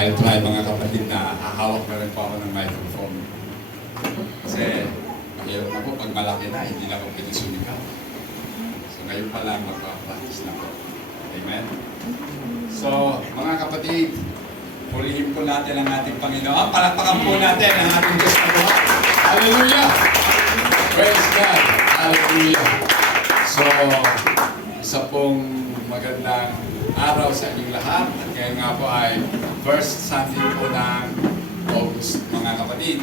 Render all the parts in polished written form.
I'll try mga kapatid na hahawak na rin po ako ng microphone. Kasi mahirap na po pag malaki na, hindi na ako pwede sumikaw. So ngayon pa lang magpa-practice na po. Amen? So mga kapatid, purihin po natin ang ating Panginoon. Palakpakan po natin ang ating Diyos na buhay. Hallelujah! Praise God! Hallelujah! So, isa pong magandang araw sa inyong lahat. At ngayon nga po ay first Sunday po ng August, mga kapatid.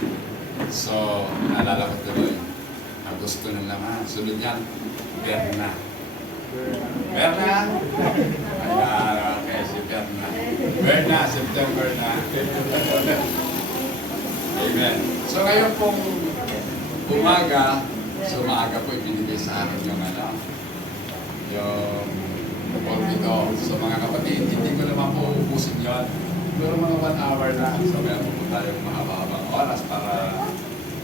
So, naalala ko tuloy. Agosto na naman. Sunod yan, Berna. Berna? Ayan, okay, si Berna. Berna, September na. Amen. So, ngayon pong umaga, so maaga po ibinigay sa akin yung report ito. So mga kapatid, hindi ko naman po ubusin yun. Pero mga 1 hour na. So meron po tayong mahaba-habang oras para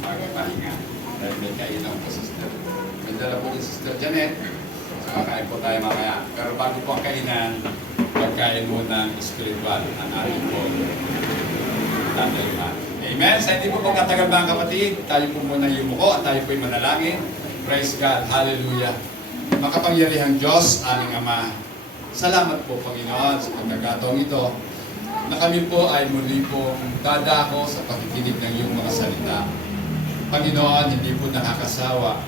magpahinga. Dahil may kainan po sister. May dala po ni Sister Janet. So kakain po tayo mamaya. Pero bago po ang kainan, pagkain mo ng spiritual ang ating po tatayuan. Amen? Sa hindi po pagkatagal mga kapatid, tayo po muna yumuko at tayo po'y manalangin. Praise God. Hallelujah. Makapangyarihang Diyos, aming Ama, salamat po Panginoon sa pagkakataong ito na kami po ay muli pong dadako sa pakikinig ng iyong mga salita. Panginoon, hindi po nakakasawa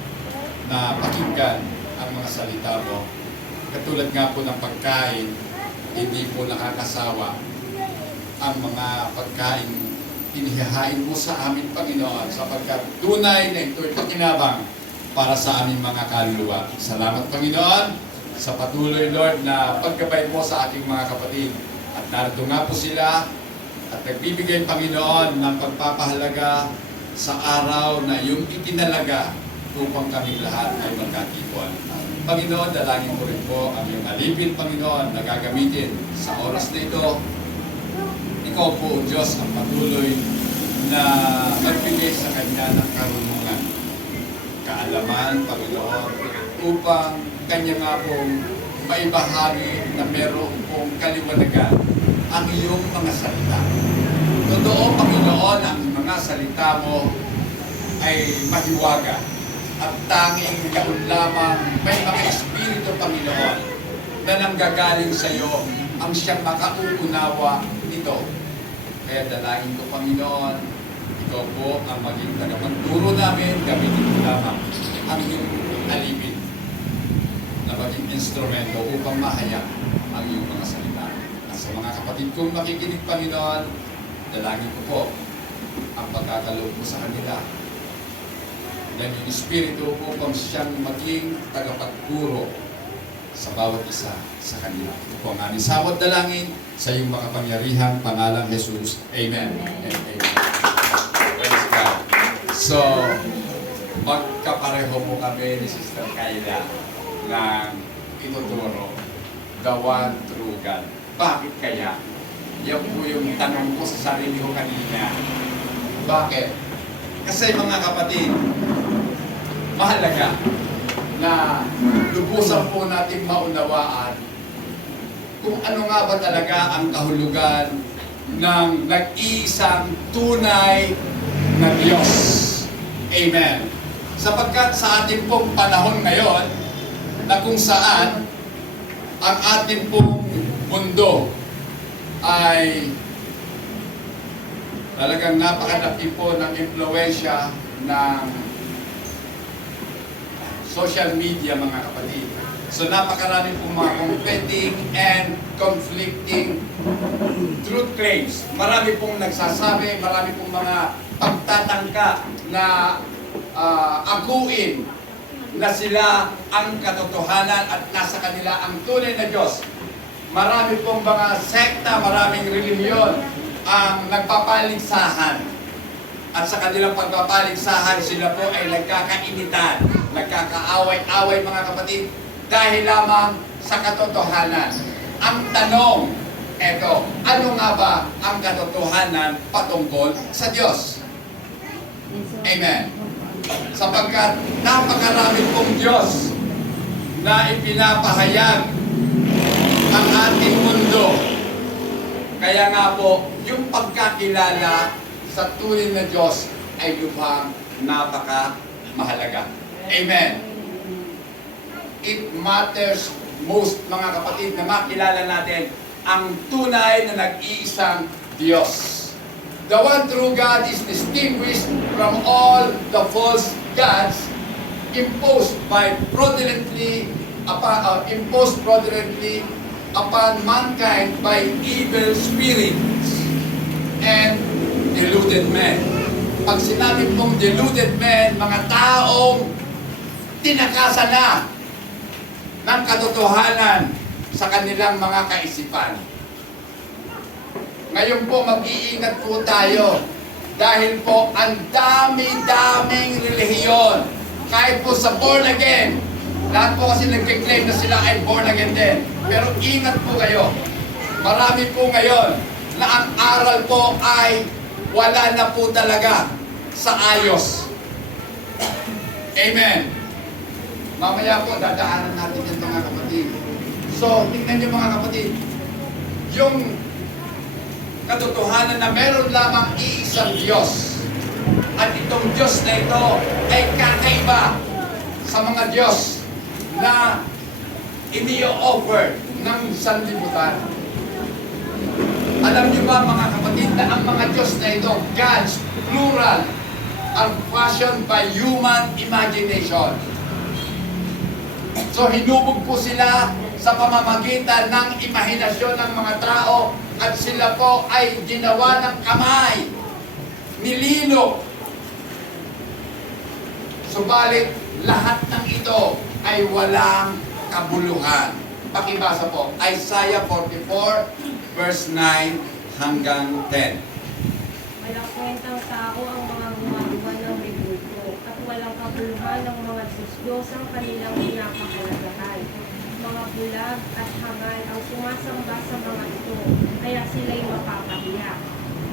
na pakinggan ang mga salita mo. Katulad nga po ng pagkain, hindi po nakakasawa ang mga pagkain inihahain mo sa amin, Panginoon, sapagkat tunay na ito'y pakinabang para sa aming mga kaluluwa. Salamat, Panginoon, sa patuloy, Lord, na pagkabay mo sa aking mga kapatid. At narito nga po sila at nagbibigay, Panginoon, ng pagpapahalaga sa araw na iyong itinalaga upang kami lahat ay magkatipon. Panginoon, dalangin mo rin po ang iyong alipin, Panginoon, na gagamitin sa oras na ito. Ikaw po, Diyos, ang patuloy na magbigay sa Kanya ng karunungan, kaalaman, Panginoon, upang Kanya nga pong maibahagi na meron pong kaliwanagan ang iyong mga salita. Totoo, Panginoon, ang mga salita mo ay mahiwaga at tanging yaon lamang may mga espiritu, Panginoon, na nanggagaling sa iyo ang siyang makauunawa nito. Kaya dalangin ko, Panginoon, ikaw po ang maging tagapagturo namin, gamitin mo lamang ang iyong alipin na maging instrumento upang mahayag ang iyong mga salita. At sa mga kapatid kong makikinig, Panginoon, dalangin ko po ang pagkakaloob mo sa kanila. Yan yung Espiritu upang siyang maging tagapagturo sa bawat isa sa kanila. Ito po ang aming sawat dalangin sa iyong makapangyarihang pangalang Jesus. Amen. And amen. Praise God. So, magkapareho mo kami ni Sister Kayla ng ituturo, the one true God. Bakit kaya? Yan po yung tanong ko sa sarili ko kanina. Bakit? Kasi mga kapatid, mahalaga na lubusan po natin maunawaan kung ano nga ba talaga ang kahulugan ng nag-iisang tunay na Diyos. Amen. Sapagkat sa ating pong panahon ngayon, na kung saan ang ating pong mundo ay talagang napakalaki po ng impluwensya ng social media, mga kapatid. So napakarami pong mga competing and conflicting truth claims. Marami pong nagsasabi, marami pong mga pagtatangka na akuin na sila ang katotohanan at nasa kanila ang tunay na Diyos. Marami pong mga sekta, maraming relihiyon ang nagpapaligsahan. At sa kanilang pagpapaligsahan, sila po ay nagkakainitan, nagkakaaway-away, mga kapatid, dahil lamang sa katotohanan. Ang tanong, eto, ano nga ba ang katotohanan patungkol sa Diyos? Amen. Sapagkat napakarami pong Diyos na ipinapahayag ang ating mundo. Kaya Kaya nga po, yung pagkakilala sa tunay na Diyos ay lubhang napaka mahalaga. Amen. It matters most, mga kapatid, na makilala natin ang tunay na nag-iisang Diyos. The one true God is distinguished from all the false gods imposed fraudulently upon mankind by evil spirits and deluded men. Pag sinabi pong deluded men, mga taong tinakasan na ng katotohanan sa kanilang mga kaisipan. Ngayon po, mag-iingat po tayo dahil po ang dami-daming relihiyon. Kahit po sa born again, lahat po kasi nagkiklaim na sila ay born again din. Pero ingat po kayo. Marami po ngayon na ang aral po ay wala na po talaga sa ayos. Amen. Mamaya po, dadaanan natin yan mga kapatid. So, tingnan niyo mga kapatid, yung katotohanan na meron lamang iisang Diyos. At itong Diyos na ito ay kakaiba sa mga Diyos na ini-offer ng sanlibutan. Alam niyo ba mga kapatid na ang mga Diyos na ito, gods, plural, are fashioned by human imagination. So hinubog po sila sa pamamagitan ng imahinasyon ng mga tao at sila po ay ginawa ng kamay, nilino. Subalit, lahat ng ito ay walang kabuluhan. Pakibasa po, Isaiah 44, verse 9 hanggang 10. Walang kwentang tao ang mga gumagawa ng rebulto at walang kabuluhan ng mga Diyos ang kanilang pinapahalagahan. Mga bulag at hangal ang sumasamba sa mga ito, kaya sila'y mapapahiya.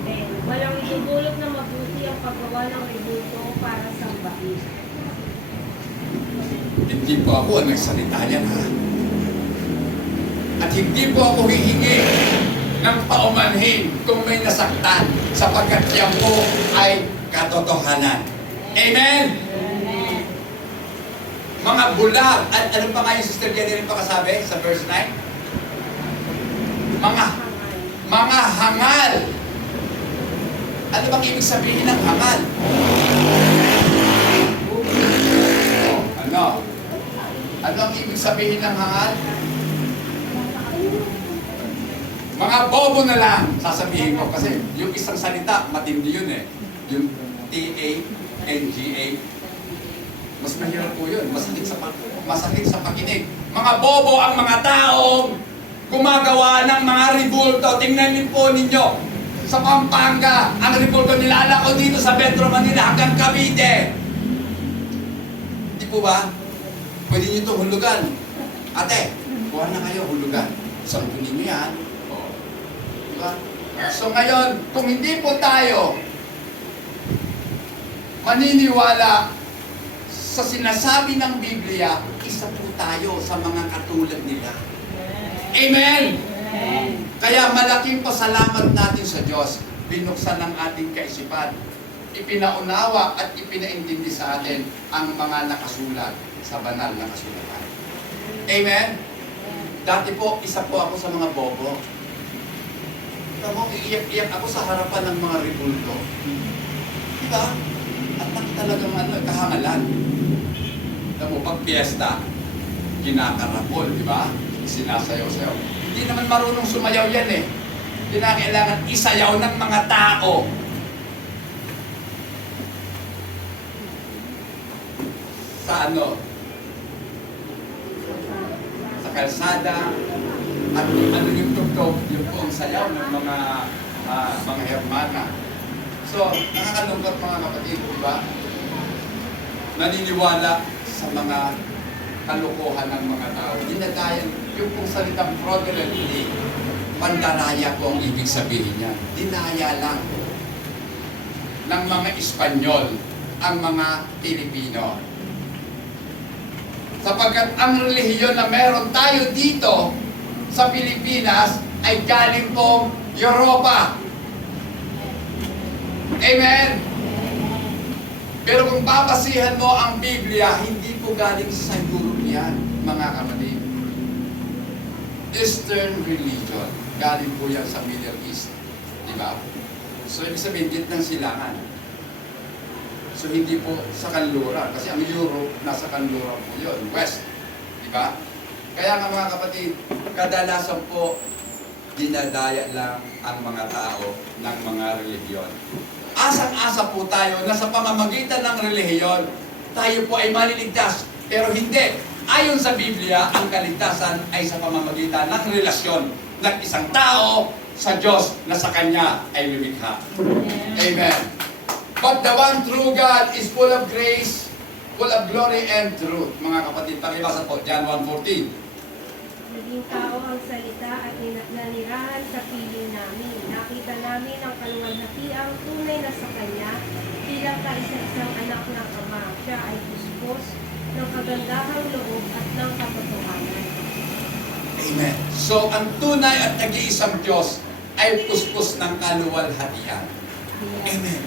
Then, walang idudulot na mabuti ang paggawa ng rebulto para sambahin. Hindi po ako ang nagsalita yan, ha? At hindi po ako hihingi ng paumanhin kung may nasaktan sapagkat yan po ay katotohanan. Amen? Amen. Mga bulag, at ano pa nga yung Sister Jenny rin pa kasabi sa verse 9? Mga hangal. Ano bang ibig sabihin ng hangal? Ano? Ano ang ibig sabihin ng hangal? Mga bobo na lang, sasabihin ko. Kasi yung isang salita, matindi yun eh. Yung T-A-N-G-A. Mas mahirap po yun. Masakit sa pakinig. Mga bobo ang mga taong gumagawa ng mga rebulto. Tingnan niyo po ninyo. Sa Pampanga, ang rebulto nilalako dito sa Metro Manila hanggang Cavite. Di po ba? Pwede niyo ito hulugan. Ate, kuha na kayo hulugan. Sampunin niyo yan. Diba? So ngayon, kung hindi po tayo maniniwala sa sinasabi ng Biblia, isa po tayo sa mga katulad nila. Amen? Amen. Kaya malaking pasalamat natin sa Diyos. Binuksan ng ating kaisipan. Ipinaunawa at ipinaintindi sa atin ang mga nakasulat sa banal na kasulatan. Amen? Dati po, isa po ako sa mga bobo. Tama, iiyak-iyak ako sa harapan ng mga rebulto. Diba? At talagang kahangalan. Tama, pag piyesta, kinakarapol, di ba? Sinasayaw-sayaw. Hindi naman marunong sumayaw yan eh. Kailangan isayaw ng mga tao. Sa ano? Sa kalsada. At yung tugtog, yung po ang sayaw ng mga hermana. So, nakakalungkot mga kapatid, di ba? Naniniwala sa mga kalokohan ng mga tao. Dinadayan, yung pong salitang fraudulently, pandaraya po ang ibig sabihin niya. Dinaya lang ng mga Espanyol ang mga Pilipino. Sapagkat ang relihiyon na meron tayo dito sa Pilipinas ay galing pong Europa. Amen? Pero kung babasihan mo ang Biblia, hindi po galing sa Europe yan, mga kapatid. Eastern religion. Galing po yan sa Middle East. Diba? So, ibig sabihin, gitnang silangan. So, hindi po sa kanluran. Kasi ang Europe, nasa kanluran po yun. West. Diba? Kaya nga mga kapatid, kadalasan po, dinadaya lang ang mga tao ng mga relihiyon. Asang-asa po tayo na sa pamamagitan ng relihiyon, tayo po ay maliligtas. Pero hindi. Ayon sa Biblia, ang kaligtasan ay sa pamamagitan ng relasyon ng isang tao sa Diyos na sa Kanya ay lumikha. Amen. But the one true God is full of grace, full of glory and truth. Mga kapatid, pakibasa po, John 1:14. Naging tao ang salita at nanirahan sa piling namin. Nakita namin ang kaluwalhatiang tunay na sa Kanya bilang kaisa-isang anak ng Ama. Siya ay puspos ng kagandahang loob at ng katotohanan. Amen. So, ang tunay at nag-iisang Diyos ay puspos ng kaluwalhatian. Amen.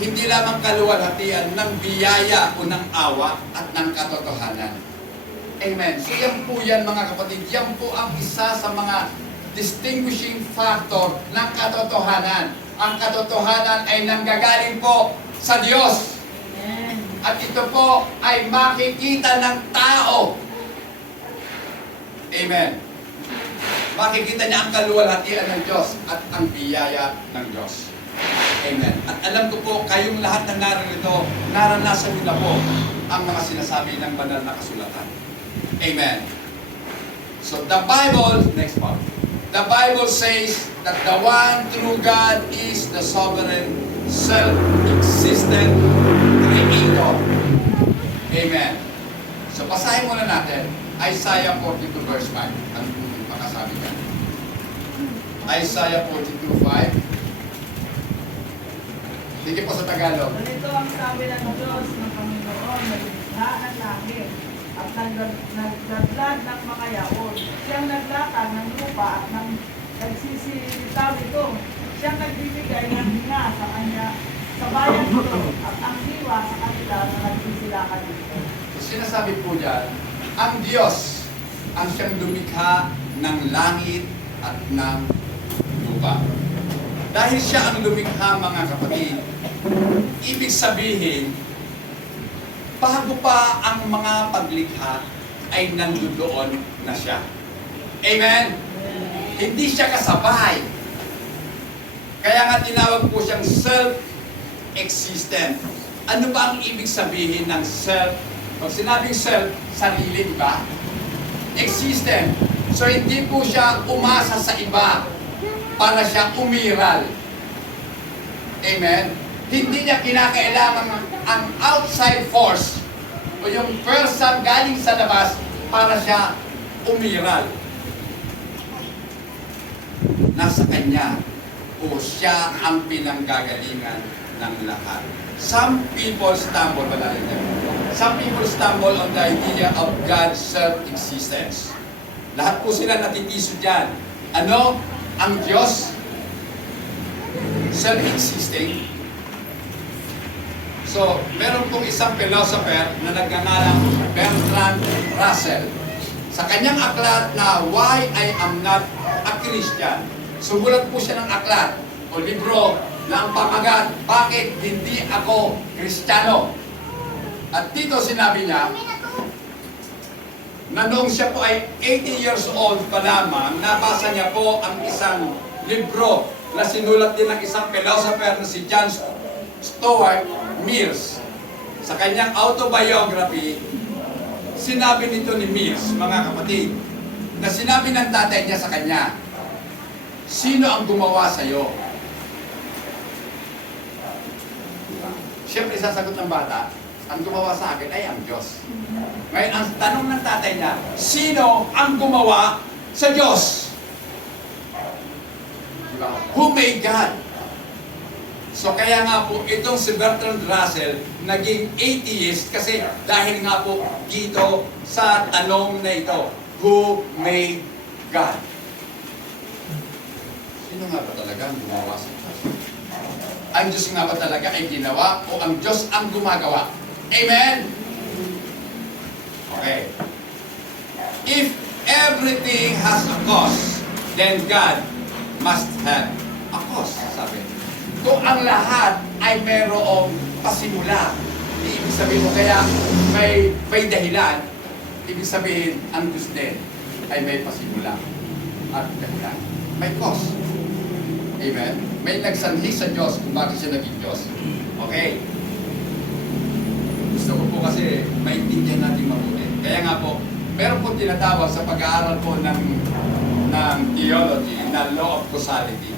Hindi lamang kaluwalhatian ng biyaya o ng awa at ng katotohanan. Amen. So yan po yan mga kapatid, yan po ang isa sa mga distinguishing factor ng katotohanan. Ang katotohanan ay nanggagaling po sa Diyos. Amen. At ito po ay makikita ng tao. Amen. Makikita niya ang kaluwalhatian ng Diyos at ang biyaya ng Diyos. Amen. At alam ko po, kayong lahat na narito, naranasan niyo na po ang mga sinasabi ng banal na kasulatan. Amen. So the Bible, next part. The Bible says that the one true God is the sovereign, self-existent creator. Amen. So basahin muna natin Isaiah 42 verse 5. Ano po yung makasabi ka? Isaiah 42:5. Sige po sa Tagalog. Ganito ang sabi ng Diyos ng Panginoon na lumikha ng langit at nagdadlad ng mga yaon. Siyang naglatag ng lupa at nagsisilitaw ito. Siyang nagbibigay ng hinga sa kanya sa bayan ito at ang diwa sa kanila na nagsisilakan dito. So, sinasabi po dyan, ang Diyos ang siyang lumikha ng langit at ng lupa. Dahil siya ang lumikha mga kapatid, ibig sabihin, bago pa ang mga paglikha ay nandoon na siya. Amen? Hindi siya kasabay. Kaya nga tinawag po siyang self-existent. Ano ba ang ibig sabihin ng self? Pag sinabing self, sarili, di ba? Existent. So hindi po siya umasa sa iba para siya umiral. Amen? Hindi niya kinakailangan ang outside force o yung person galing sa labas para siya umiral. Nasa kanya o siya ang pinanggagalingan ng lahat. Some people stumble on the idea of God's self-existence. Lahat po sila natitiso dyan. Ano? Ang Diyos self-existing. So, meron pong isang philosopher na nagngangalang Bertrand Russell. Sa kanyang aklat na Why I Am Not a Christian, sumulat po siya ng aklat o libro na ang pamagat, Bakit Hindi Ako Kristiyano? At dito sinabi niya, na noong siya po ay 80 years old pa lamang, nabasa niya po ang isang libro na sinulat din ng isang philosopher na si John Stuart Mills. Sa kanyang autobiography, sinabi nito ni Mills, mga kapatid, na sinabi ng tatay niya sa kanya, sino ang gumawa sa iyo? Siyempre, sasagot ng bata, ang gumawa sa akin ay ang Diyos. Ngayon, ang tanong ng tatay niya, sino ang gumawa sa Diyos? Diba? Who made God? So kaya nga po, itong si Bertrand Russell naging atheist kasi dahil nga po dito sa tanong na ito, who made God? Sino nga ba talaga ang gumawa sa Diyos? Ang Diyos nga ba talaga ay ginawa o ang Diyos ang gumagawa? Amen? Okay. If everything has a cause, then God must have a cause, sabi. Kung ang lahat ay merong pasimula, ibig sabihin mo kaya may dahilan, ibig sabihin ang Diyos din ay may pasimula at dahilan. May cause. Amen? May nagsanhi sa Diyos kung bakit siya naging Diyos. Okay. Gusto ko po kasi maintindihan natin mabuti. Kaya nga po, meron po tinatawag sa pag-aaral po ng theology na law of causality.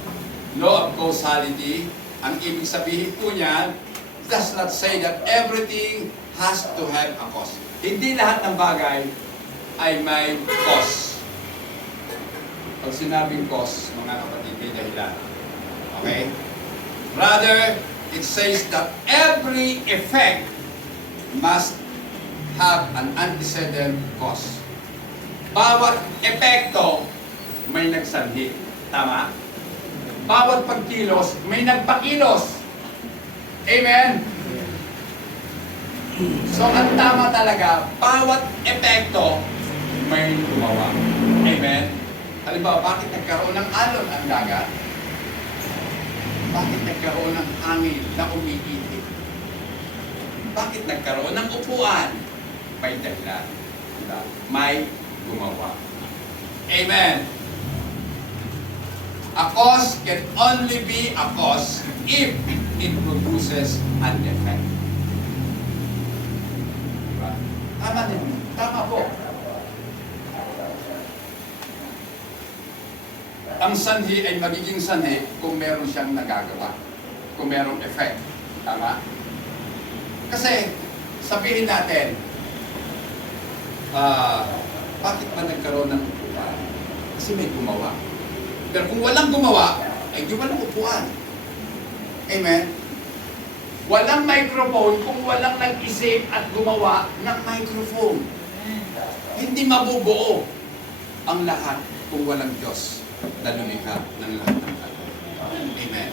Law of causality, ang ibig sabihin po niyan, does not say that everything has to have a cause. Hindi lahat ng bagay ay may cause. Pag sinabing cause, mga kapatid, may dahilan. Okay? Rather, it says that every effect must have an antecedent cause. Bawat epekto may nagsanhi. Tama? Bawat pagkilos may nagpakilos. Amen? So, ang tama talaga, bawat epekto may gumawa. Amen? Halimbawa, bakit nagkaroon ng alon ang dagat? Bakit nagkaroon ng hangin na umiitik? Bakit nagkaroon ng upuan? May dahilan. May gumawa. Amen. A cause can only be a cause if it produces an effect. Diba? Tama din. Tama po. Ang sanhi ay magiging sanhi kung meron siyang nagagawa. Kung merong effect. Tama? Kasi, sabihin natin, bakit ba nagkaroon ng upuan? Kasi may gumawa. Pero kung walang gumawa, ay di walang upuan. Amen? Walang microphone kung walang nag-isip at gumawa ng microphone. Hindi mabubuo ang lahat kung walang Diyos na lumikha ng lahat ng tao. Amen.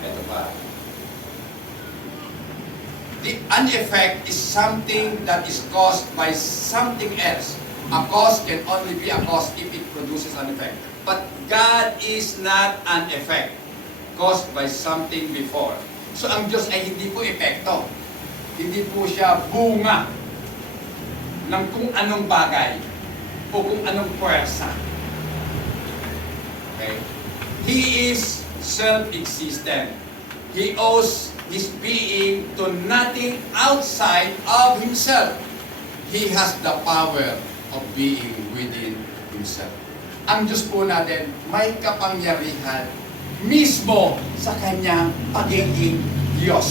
Ito pa. An effect is something that is caused by something else. A cause can only be a cause if it produces an effect. But God is not an effect caused by something before. So ang Diyos ay hindi po epekto. Hindi po siya bunga ng kung anong bagay o kung anong puwersa. Okay? He is self-existent. He owes his being to nothing outside of himself. He has the power of being within himself. Ang Diyos po natin may kapangyarihan mismo sa kanyang pagiging Diyos.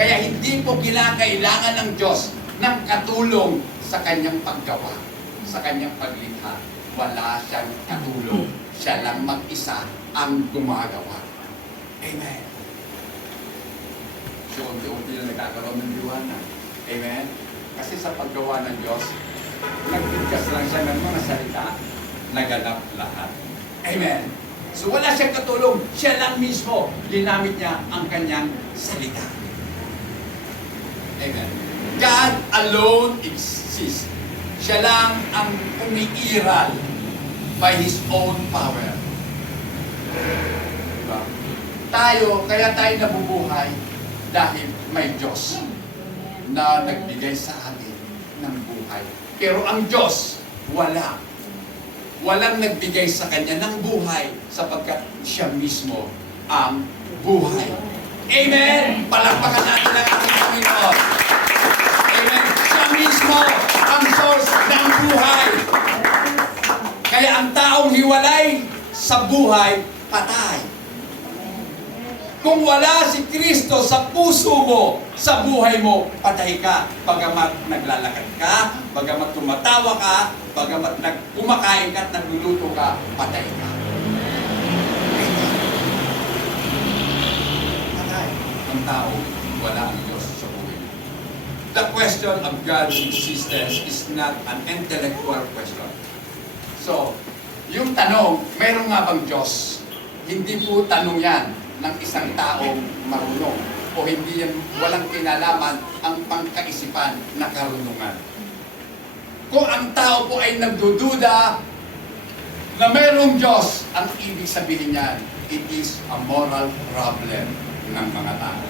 Kaya hindi po kinakailangan ng Diyos ng katulong sa kanyang paggawa, sa kanyang paglikha. Wala siyang katulong. Siya lang mag-isa ang gumagawa. Amen. So, unti-unti na nagkakaroon ng liwanag. Amen? Kasi sa paggawa ng Diyos, nagbigkas lang siya ng mga salita, naganap lahat. Amen? So, wala siyang katulong. Siya lang mismo, ginamit niya ang kanyang salita. Amen? God alone exists. Siya lang ang umiiral by His own power. Diba? Kaya tayo nabubuhay dahil may Diyos na nagbigay sa atin ng buhay. Pero ang Diyos, wala. Walang nagbigay sa Kanya ng buhay sapagkat Siya mismo ang buhay. Amen! Palakpakan natin ang ating Panginoon. Amen! Siya mismo ang source ng buhay. Kaya ang taong hiwalay sa buhay, patay. Kung wala si Kristo sa puso mo, sa buhay mo, patay ka. Bagamat naglalakad ka, bagamat tumatawa ka, bagamat kumakain ka at nagluluto ka, patay ka. Patay. Ang tao, wala ang Diyos sa buhay. The question of God's existence is not an intellectual question. So, yung tanong, meron nga bang Diyos? Hindi po tanong yan ng isang taong marunong o hindi yan walang kinalaman ang pangkaisipan na karunungan. Kung ang tao po ay nagdududa na mayroong Diyos, ang ibig sabihin niyan, it is a moral problem ng mga tao.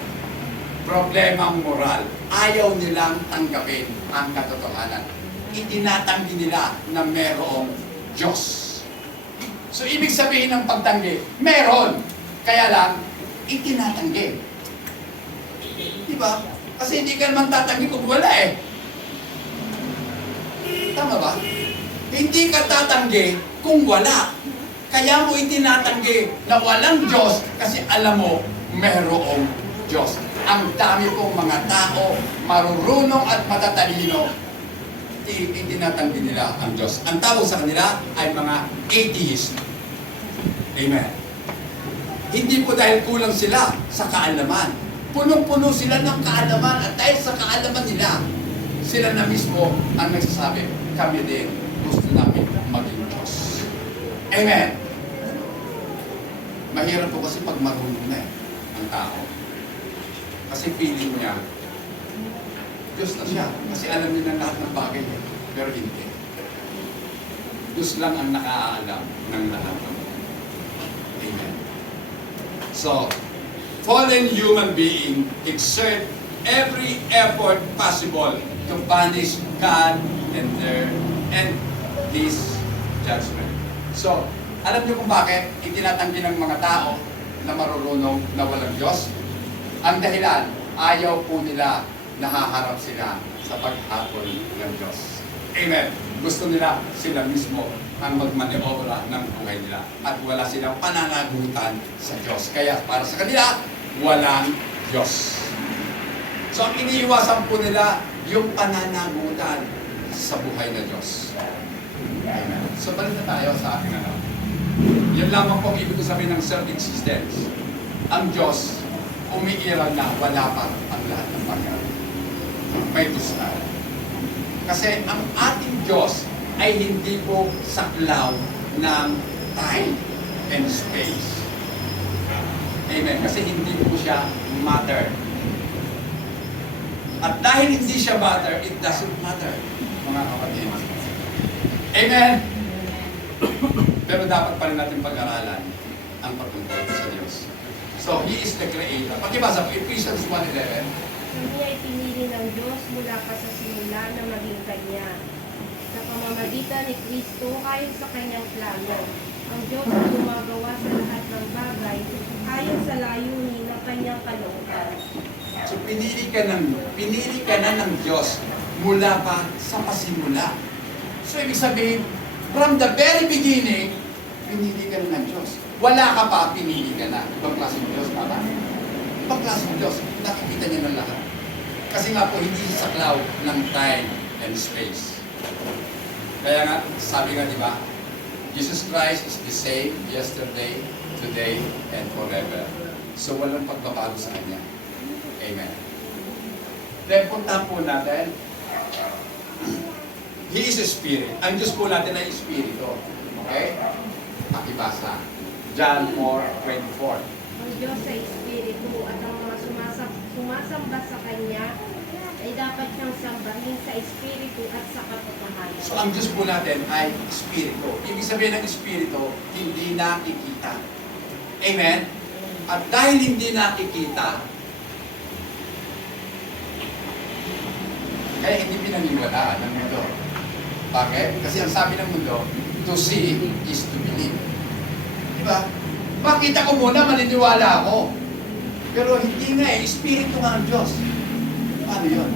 Problemang moral. Ayaw nilang tanggapin ang katotohanan. Itinatanggi nila na mayroong Diyos. So, ibig sabihin ng pagtanggi, meron. Kaya lang, itinatanggi. Diba? Kasi hindi ka naman tatanggi kung wala eh. Tama ba? Hindi ka tatanggi kung wala. Kaya mo itinatanggi na walang Diyos kasi alam mo, mayroong Diyos. Ang dami pong mga tao, marurunong at matatalino, itinatanggi nila ang Diyos. Ang tawag sa kanila ay mga atheist. Amen. Hindi po dahil kulang sila sa kaalaman. Punong-puno sila ng kaalaman at dahil sa kaalaman nila, sila na mismo ang nagsasabi, kami din gusto namin maging Diyos. Amen. Mahirap po kasi pag marunong na ang tao. Kasi feeling niya, Diyos na siya. Kasi alam niya na lahat ng bagay niya. Pero hindi. Diyos lang ang nakaalam ng lahat. Amen. So, fallen human being exert every effort possible to banish God and His judgment. So, alam niyo kung bakit itinatanggi ng mga tao na marurunong na walang Diyos? Ang dahilan, ayaw po nila nahaharap sila sa paghatol ng Diyos. Amen. Gusto nila sila mismo ang magmaniobra ng buhay nila at wala silang pananagutan sa Diyos. Kaya para sa kanila, walang Diyos. So ang iniiwasan po nila yung pananagutan sa buhay na Diyos. Amen. So balik na tayo sa ating ano. Yan lamang po ang ibig sabihin ng self-existence. Ang Diyos, umiiral na wala pa ang lahat ng bagay. May Diyos na. Kasi ang ating Diyos ay hindi po saklaw ng time and space. Amen. Kasi hindi po siya matter. At dahil hindi siya matter, it doesn't matter, mga kapatid. Amen. Pero dapat pa rin natin pag-aralan ang patungkol sa Diyos. So, He is the Creator. Pakibasa po, Ephesians 1:11. Hindi ay pinili ng Diyos mula pa sa simula na maging Kanya. Sa pamamagitan ni Kristo ayon sa Kanyang plano, ang Diyos ay gumagawa sa lahat ng bagay ayon sa layunin ng Kanyang kalooban. So, pinili ka na ng Diyos mula pa sa pasimula. So, ibig sabihin, from the very beginning, pinili ka na ng Diyos. Wala ka pa, pinili ka na. Ibang klaseng Diyos, tama? Ibang klaseng Diyos. Nakikita niya ng lahat. Kasi nga po, hindi saklaw ng time and space. Kaya nga, sabi nga, di ba? Jesus Christ is the same yesterday, today, and forever. So, walang pagbabago sa Kanya. Amen. Then, punta po natin, He is a Spirit. Ang Diyos po natin ay Espiritu. Okay? Pakibasa. John 4:24. Ang Diyos ay Espiritu at ang mga sumasamba sa Kanya ay dapat niyang sambahin sa Espiritu at sa katotohanan. So, ang Diyos po natin ay Espiritu. Ibig sabihin ng Espiritu, hindi nakikita. Amen? At dahil hindi nakikita, kaya hindi pinaniwalaan ng mundo. Bakit? Kasi ang sabi ng mundo, to see is to believe. Diba? Makita ko muna, maniniwala ako. Pero hindi nga eh, Espiritu nga ang Diyos. Paano yun?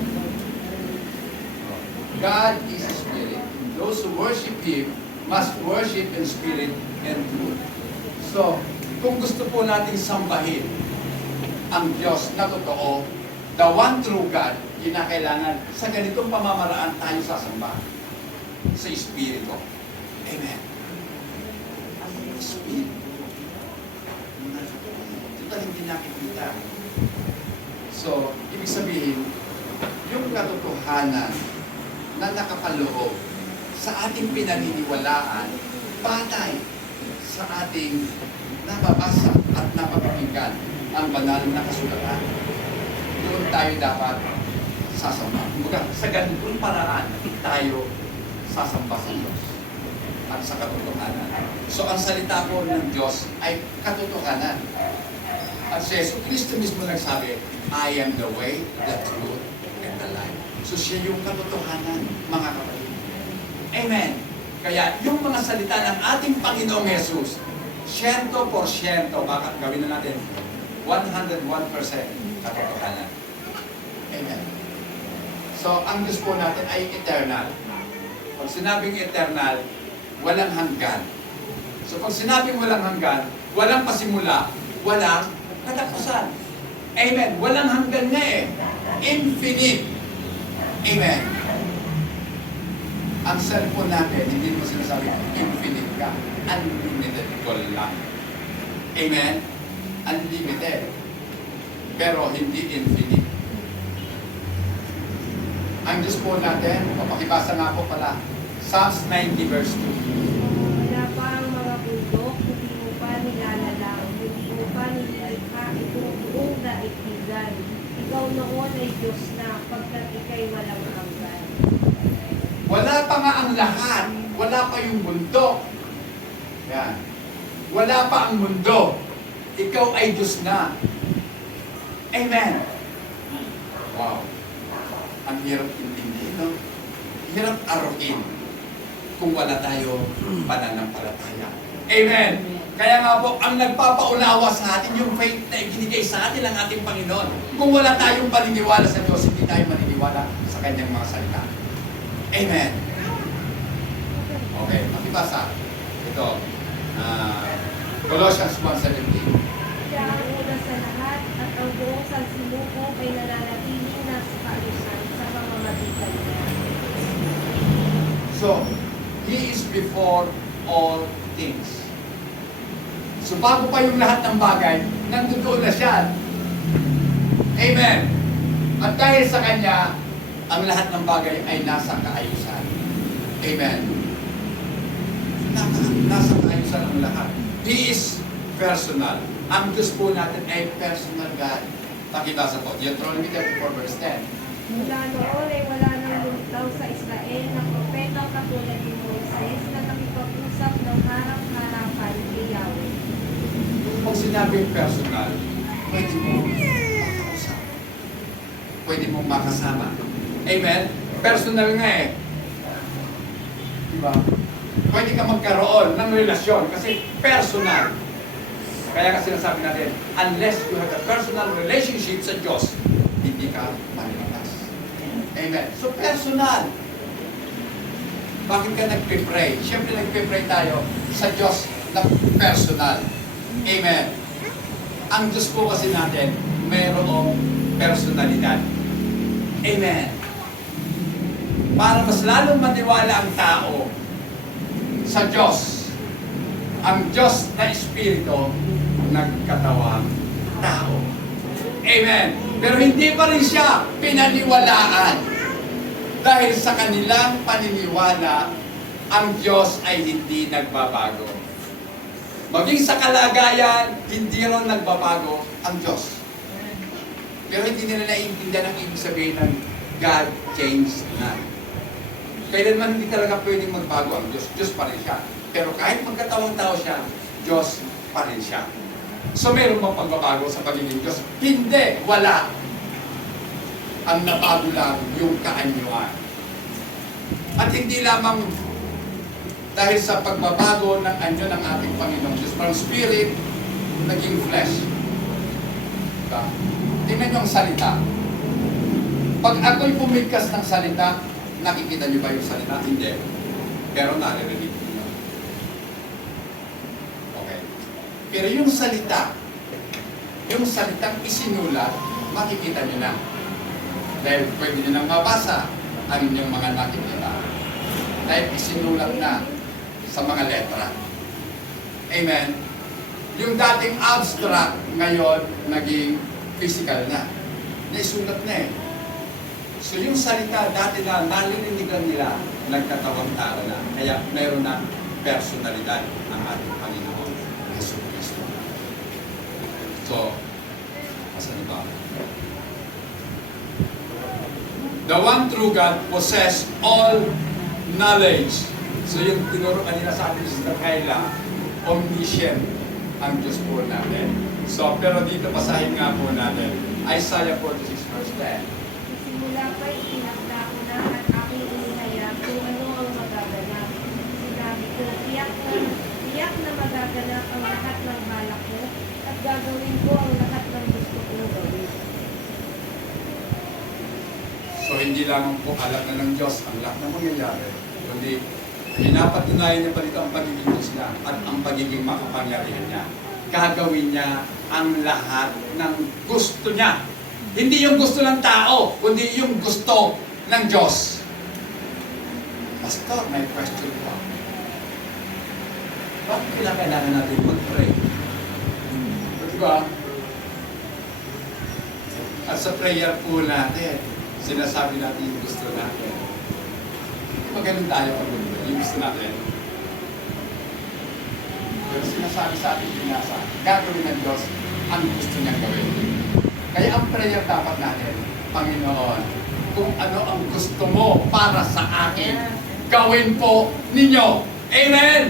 God is a Spirit. Those who worship Him must worship in spirit and truth. So, kung gusto po natin sambahin ang Diyos na totoo, the one true God, kinakailangan sa ganitong pamamaraan tayo sasamba sa Espiritu. Amen. Ang Espiritu. Ito hindi nakikita. So, ibig sabihin, yung katotohanan na nakapaloob sa ating pinaniniwalaan batay sa ating nababasa at napapakinggan ang banal na kasulatan. Doon tayo dapat sasamba. Kumbaga, sa ganitong paraan, tayo sasamba sa Diyos at sa katotohanan. So, ang salita po ng Diyos ay katotohanan. At si Jesus Cristo mismo nagsabi, I am the way, the truth, and the life. So, siya yung katotohanan, mga kapatid. Amen. Kaya, yung mga salita ng ating Panginoong Jesus, 100%, bakit gawin na natin 101% katotohanan. Amen. So, ang Diyos po natin ay eternal. Pag sinabing eternal, walang hanggan. So, pag sinabing walang hanggan, walang pasimula, walang katapusan. Amen. Walang hanggan nga eh. Infinite. Amen. Ang cellphone natin, hindi mo sinasabi, infinite ka. Unlimited call lang. Amen? Unlimited. Pero hindi infinite. Ang Diyos po natin, papakibasa nga po pala, Psalms 90 verse 2. Wala pa ang mga bundok, hindi mo pa nilalalang, hindi mo pa nilikha itong buong daigdigan. Ikaw noon ay Diyos na, pagkat ikay walang hanggan. Wala pa nga ang lahat. Wala pa yung bundok. Yan. Wala pa ang mundo. Ikaw ay Diyos na. Amen. Wow. Ang hirap intindihin, no? Hirap aruin kung wala tayo pananampalataya. Amen. Kaya nga po, ang nagpapaunawa sa atin yung faith na ibinigay sa atin ng ating Panginoon. Kung wala tayong paniniwala sa Diyos, hindi tayo maniniwala sa Kanyang mga salita. Amen. Okay, makibasa. Ito, Colossians 1:17. Siya ang una sa lahat at ang buong sansimuko ay nananatili na sa kaayusan sa pamamagitan niya. So, He is before all things. So, bago pa yung lahat ng bagay, nandoon na siya. Amen. At dahil sa Kanya, ang lahat ng bagay ay nasa kaayusan. Amen. Nasa kaayusan ang lahat. He is personal. Ang Diyos po natin ay personal God. Pakibasa po, Deuteronomy 34 verse 10. Mula noon ay wala nang lumitaw sa Israel na propeta katulad ni Moises na nakipag-usap ng harap-harapan kay Yahweh. Pag sinabing personal, pwede mo makausap. Pwede mo makasama. Amen? Personal nga eh. Diba? Pwede ka magkaroon ng relasyon kasi personal. Kaya kasi sinasabi natin, unless you have a personal relationship sa Diyos, hindi ka maliligtas. Amen. So personal. Bakit ka nagpe-pray? Siyempre nagpe-pray tayo sa Diyos na personal. Amen. Ang Diyos po kasi natin, mayroong personalidad. Amen. Para mas lalong maniwala ang tao sa Diyos, ang Diyos na Espiritu nagkatawang tao. Amen. Pero hindi pa rin siya pinaniwalaan. Dahil sa kanilang paniniwala, ang Diyos ay hindi nagbabago. Maging sa kalagayan, hindi rin nagbabago ang Diyos. Pero hindi nila naiintindihan ang ibig sabihin ng God changed na. Kailanman hindi talaga pwedeng magbago ang Diyos. Diyos pa rin siya. Pero kahit magkatawang tao siya, Diyos pa rin siya. So meron bang pagbabago sa pagiging Diyos? Hindi, wala. Ang nabago lang yung kaanyuan. At hindi lamang dahil sa pagbabago ng anyo ng ating Panginoong Diyos, from spirit, naging flesh. Diba? Tingnan niyo ang salita. Pag ako'y pumigkas ng salita, nakikita niyo ba yung salita? Hindi. Pero naririnig niyo. Okay. Pero yung salita, yung salitang isinulat, makikita niyo na. Dahil pwede niyo nang mabasa ang inyong mga nakikita. Dahil isinulat na sa mga letra. Amen. Yung dating abstract, ngayon, naging physical na. Naisulat na eh. So yung salita, dati na nalilinigan nila, nagkatawang tao na. Kaya mayroon ng personalidad ang ating Panginoon, Yesu Cristo. So, asan ba? The one true God possess all knowledge. So yung tinuro kanina sa atin si Kayla, omniscient ang Diyos po natin. So, pero dito basahin nga po natin, Isaiah 46 verse 10. Simula pa'y tinakda ko na at aking inihayag kung ano ang magaganap. Sinabi ko, tiyak na magaganap ang lahat ng balak ko at gagawin ko ang lahat ng gusto kong gawin. So, hindi lang po alam na ng Diyos ang lahat ng mangyayari, kundi pinapatunayan niya pa dito ang pagiging Diyos niya at ang pagiging makapangyarihan niya. Gagawin niya ang lahat ng gusto niya. Hindi yung gusto ng tao, kundi yung gusto ng Diyos. Pastor, may question pa. Bakit kailangan natin mag-pray? Diba? At sa prayer po natin, sinasabi natin yung gusto natin. Diba ganun tayo pag yung gusto natin? Pero sinasabi sa ating pinasa, gagawin ng Diyos ang gusto niyang gawin. Kaya ang prayer dapat natin, Panginoon, kung ano ang gusto mo para sa akin, gawin po ninyo. Amen?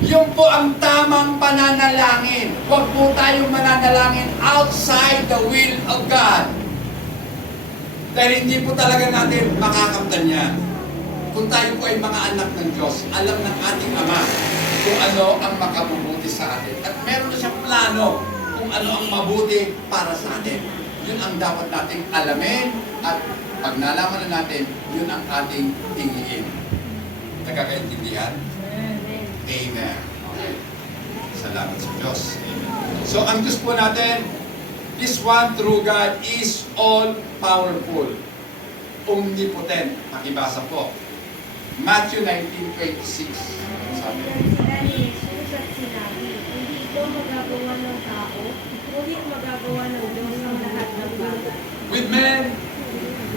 Yun po ang tamang pananalangin. Huwag po tayong mananalangin outside the will of God. Dahil hindi po talaga natin makakamtan yan. Kung tayo po ay mga anak ng Diyos, alam ng ating Ama kung ano ang makabubuti sa atin. At meron na siyang plano kung ano ang mabuti para sa atin. Yun ang dapat nating alamin at pag nalaman na natin, yun ang ating tingin. Nagkakaintindihan? Amen. Okay. Salamat sa Diyos. Amen. So, ang Diyos po natin, this one true God is all-powerful. Omnipotent. Pakibasa po. Matthew 19:26. Sabi. Sila ni Jesus at sinabi, hindi ito magagawa ng tao, ngunit magagawa ng Diyos ang lahat ng bagay. With men,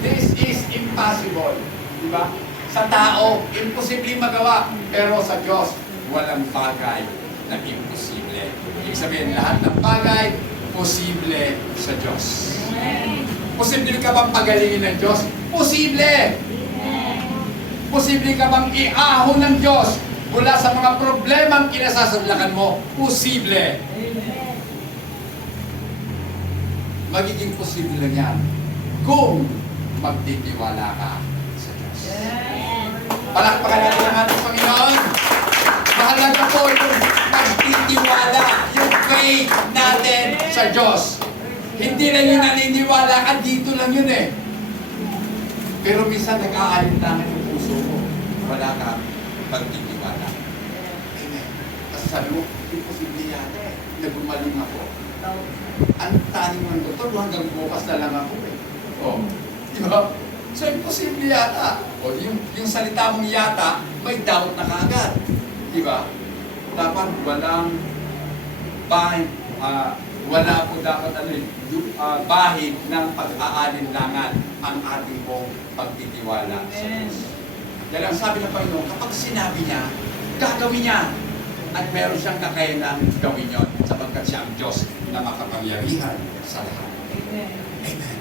this is impossible. Diba? Sa tao, imposible magawa. Pero sa Diyos, walang bagay na imposible. Ibig sabihin, lahat ng bagay, posible sa Diyos. Posible ka bang pagalingin ng Diyos? Posible! Posible ka bang iahon ng Diyos mula sa mga problemang kinasasadlakan mo? Posible! Magiging posible lang yan kung magtitiwala ka sa Diyos. Palakpakan natin ang ating Panginoon. Mahalaga po yung pagtitiwala, yung faith natin sa Diyos. Hindi lang yung naniniwala ka, dito lang yun eh. Pero minsan nag-aalinlangan yung puso mo. Wala ka pagtitiwala. Amen. Kasi sabi mo, imposible yata eh. Nagumaling ako. Ang taning ng doktor, hanggang bukas na lang ako eh. Oh, di ba? So, imposible yata. O, yung salita mong yata, may doubt na kaagad. Di ba? Dapat walang wala po dapat bahid ng pag-aalinlangan ang ating pong pagtitiwala sa Diyos. Yan ang sabi ng Panginoon, kapag sinabi niya, gagawin niya. At meron siyang kakayanang gawin yun sapagkat siya ang Diyos na makapangyarihan sa lahat. Amen.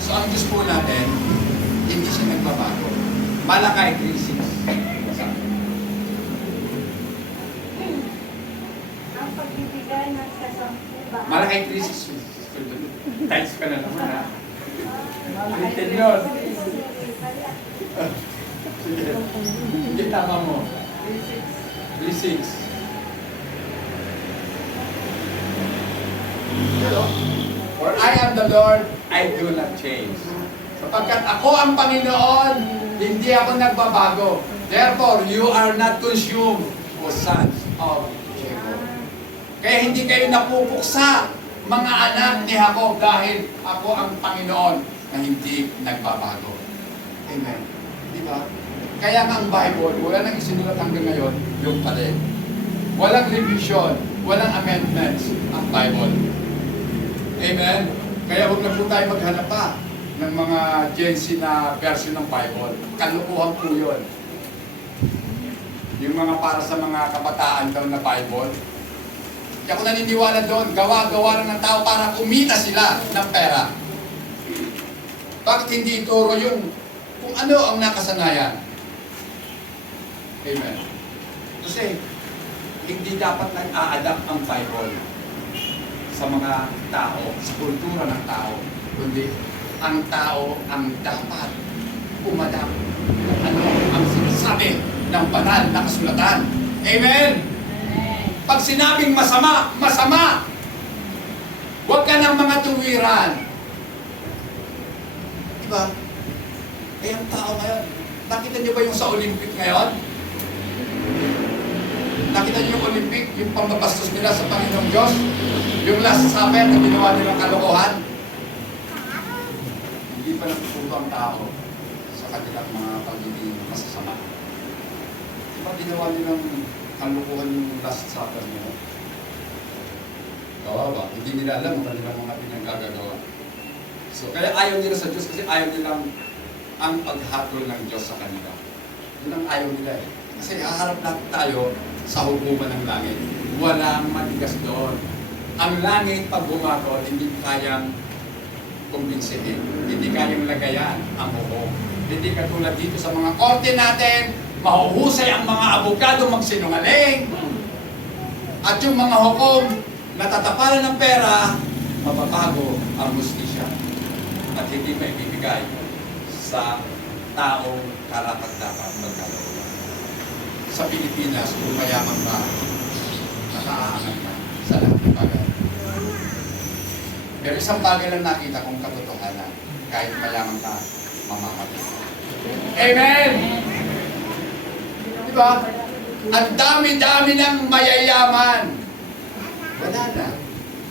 So ang Diyos po natin, hindi siya nagbabago. Malakay 3:6. Ang pagbibigay ng kasampuba. Malakay 3:6. Times ka na naman ha. Ulitin yun. Sige. Hindi tama mo. 3:6. For I am the Lord, I do not change. Sapagkat ako ang Panginoon, hindi ako nagbabago. Therefore, you are not consumed, O sons of Jacob. Kaya hindi kayo napupuksa, mga anak ni Jacob, dahil ako ang Panginoon na hindi nagbabago. Amen. Di ba? Kaya nga ang Bible, wala nang isinulat hanggang ngayon, yung palit. Walang revision, walang amendments ang Bible. Amen? Kaya huwag na po tayo maghanap pa. ng mga Gen Z na version ng Bible. Kalukuhan po yun. Yung mga para sa mga kabataan daw na Bible. Hindi ako naniniwala doon. Gawa-gawa lang ng tao para kumita sila ng pera. Bakit hindi ituro yung kung ano ang nakasanayan? Amen. Kasi hindi dapat nag-a-adapt ang Bible sa mga tao, sa kultura ng tao. Kundi ang tao ang dapat umadap kung ano ang sinasabi ng banal na kasulatan. Amen! Pag sinabing masama, masama! Huwag ka ng mga tuwiran. Diba? Eh, ang tao ngayon, nakita niyo ba yung sa Olympic ngayon? Nakita niyo yung Olympic, yung pambabastos nila sa Panginoong Diyos? Yung Last Supper na ginawa nilang kalokohan? Hindi pa natututo ang tao sa kanilang mga pagiging masasama. Diba ginawa nilang kalokohan yung Last Supper nila? Kawawa, hindi nila alam ang kanilang mga pinagagagawa. So, kaya ayaw nila sa Diyos kasi ayaw nilang ang paghatol ng Diyos sa kanila. Yun ang ayaw nila eh. Kasi haharap natin tayo sa hukuman ng langit. Walang matigas doon. Ang langit pag bumato, hindi kayang kumbinsihin. Hindi kayang lagayan ang hukom. Hindi katulad dito sa mga korte natin, mahuhusay ang mga abogado magsinungaling. At yung mga hukom, natatapalan ng pera, mapatago ang hustisya. At hindi may bibigay sa taong karapat-dapat magkalooban. Sa Pilipinas, kung mayaman ka, nakaaangan ka sa lahat ng bagay. Pero isang bagay lang nakita kong katotohanan, kahit mayaman ka, mamamatay. Amen! Diba? Ang dami-dami ng mayayaman. Wala na.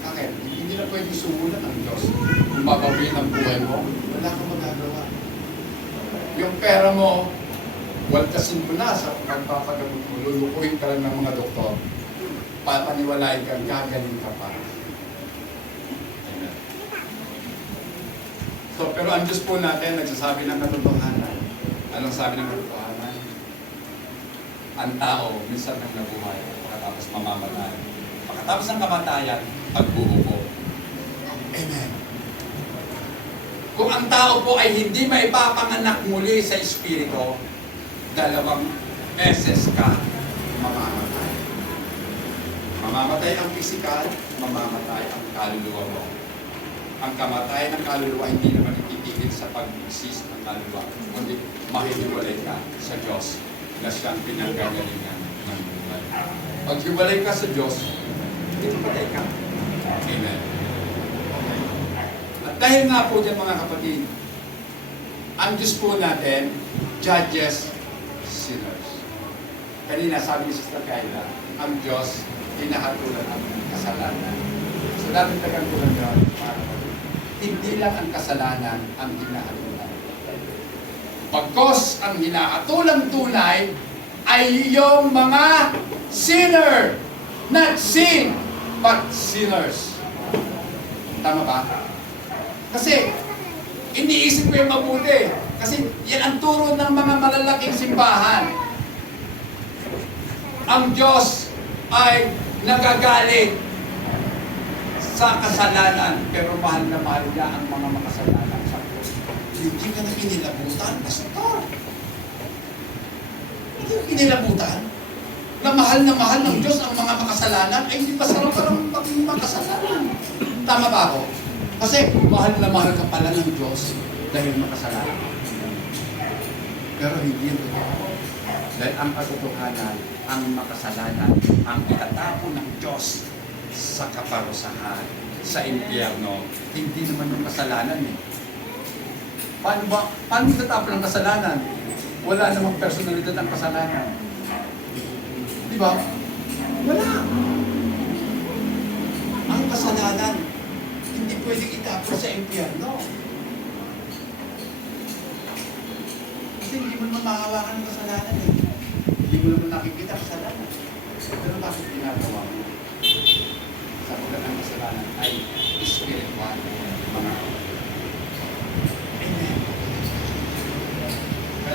Bakit? Hindi na pwede sumulat ang Diyos. Kung mabawi ng buhay mo, wala kang magagawa. Yung pera mo, waltasin mo na sa pagpapagamot mo, lulukuhin ka lang ng mga doktor. Papaniwalain ka, gagaling ka pa. Amen. So, pero ang Diyos po natin, nagsasabi ng katotohanan. Anong sabi ng katotohanan? Ang tao, minsan nang nabuhay, pagkatapos mamamatay. Pagkatapos ng kamatayan, pagbubuko. Amen. Kung ang tao po ay hindi maipapanganak muli sa Espiritu, 2 beses ka mamamatay. Mamamatay ang pisikal, mamamatay ang kaluluwa mo. Ang kamatayan ng kaluluwa hindi naman ititigil sa pag-exist ng kaluluwa, kundi mahihiwalay ka sa Diyos na siyang pinanggagalingan ng buhay. Pag hiwalay ka sa Diyos, ipatay ka. Amen. At dahil nga po dyan mga kapatid, ang Diyos po natin judges sinners. Kanina sabi ni Sister Kayla, ang Diyos hinahatulan ang kasalanan. So dapat nagkatulan yun, mga kapatid. Hindi lang ang kasalanan ang hinahatulan. Pagkos ang hinahatulang tunay ay yung mga sinner. Not sin, but sinners. Tama ba? Kasi, iniisip ko yung mabuti. Kasi, yan ang turo ng mga malalaking simbahan. Ang Diyos ay nagagalit sa kasalanan, pero mahal na mahal niya ang mga makasalanan sa Diyos. Hindi ka na pinilabutan, pastor. Hindi ka pinilabutan. Na mahal ng Diyos ang mga makasalanan, ay hindi pa sarap parang maging makasalanan. Tama ba ako? Kasi mahal na mahal ka pala ng Diyos dahil makasalanan. Pero hindi yung totoo. Dahil ang katotohanan, ang makasalanan, ang itatapo ng Diyos sa kaparusahan, sa impyerno, hindi naman yung kasalanan eh. Paano itatapo ng kasalanan? Wala namang personalidad ng kasalanan. Di ba? Wala. Ang kasalanan, hindi pwedeng itapon sa impyerno. Kasi hindi mo naman mahawakan ng kasalanan eh. Hindi mo naman nakikita kasalanan. Pero bakit ginagawa mo? Sabagat ang kasalanan ay spiritual. Mga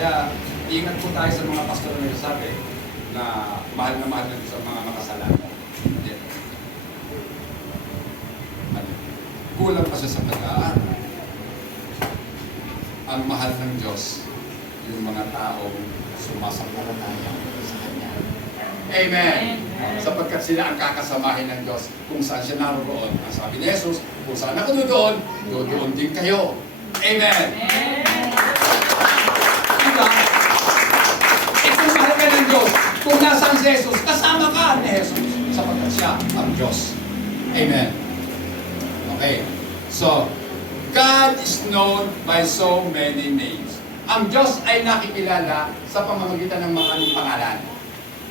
Kaya, ingat po tayo sa mga pastor na nagsasabi na mahal na sa mga makasalanan. Hindi. Kulang pa siya sa pag-aaral. Ang mahal ng Diyos, yung mga taong sumasampalataya sa Kanya. Amen! Sapagkat sila ang kakasamahin ng Diyos kung saan siya naroon. Ang sabi ni Jesus, kung saan ako doon din kayo. Amen! Diba? Ito mahal ka ng Diyos. Kung nasaan si Jesus, kasama ka ni Jesus. Sapagkat siya ang Diyos. Amen. Okay. So, God is known by so many names. Ang Diyos ay nakikilala sa pamamagitan ng mga pangalan.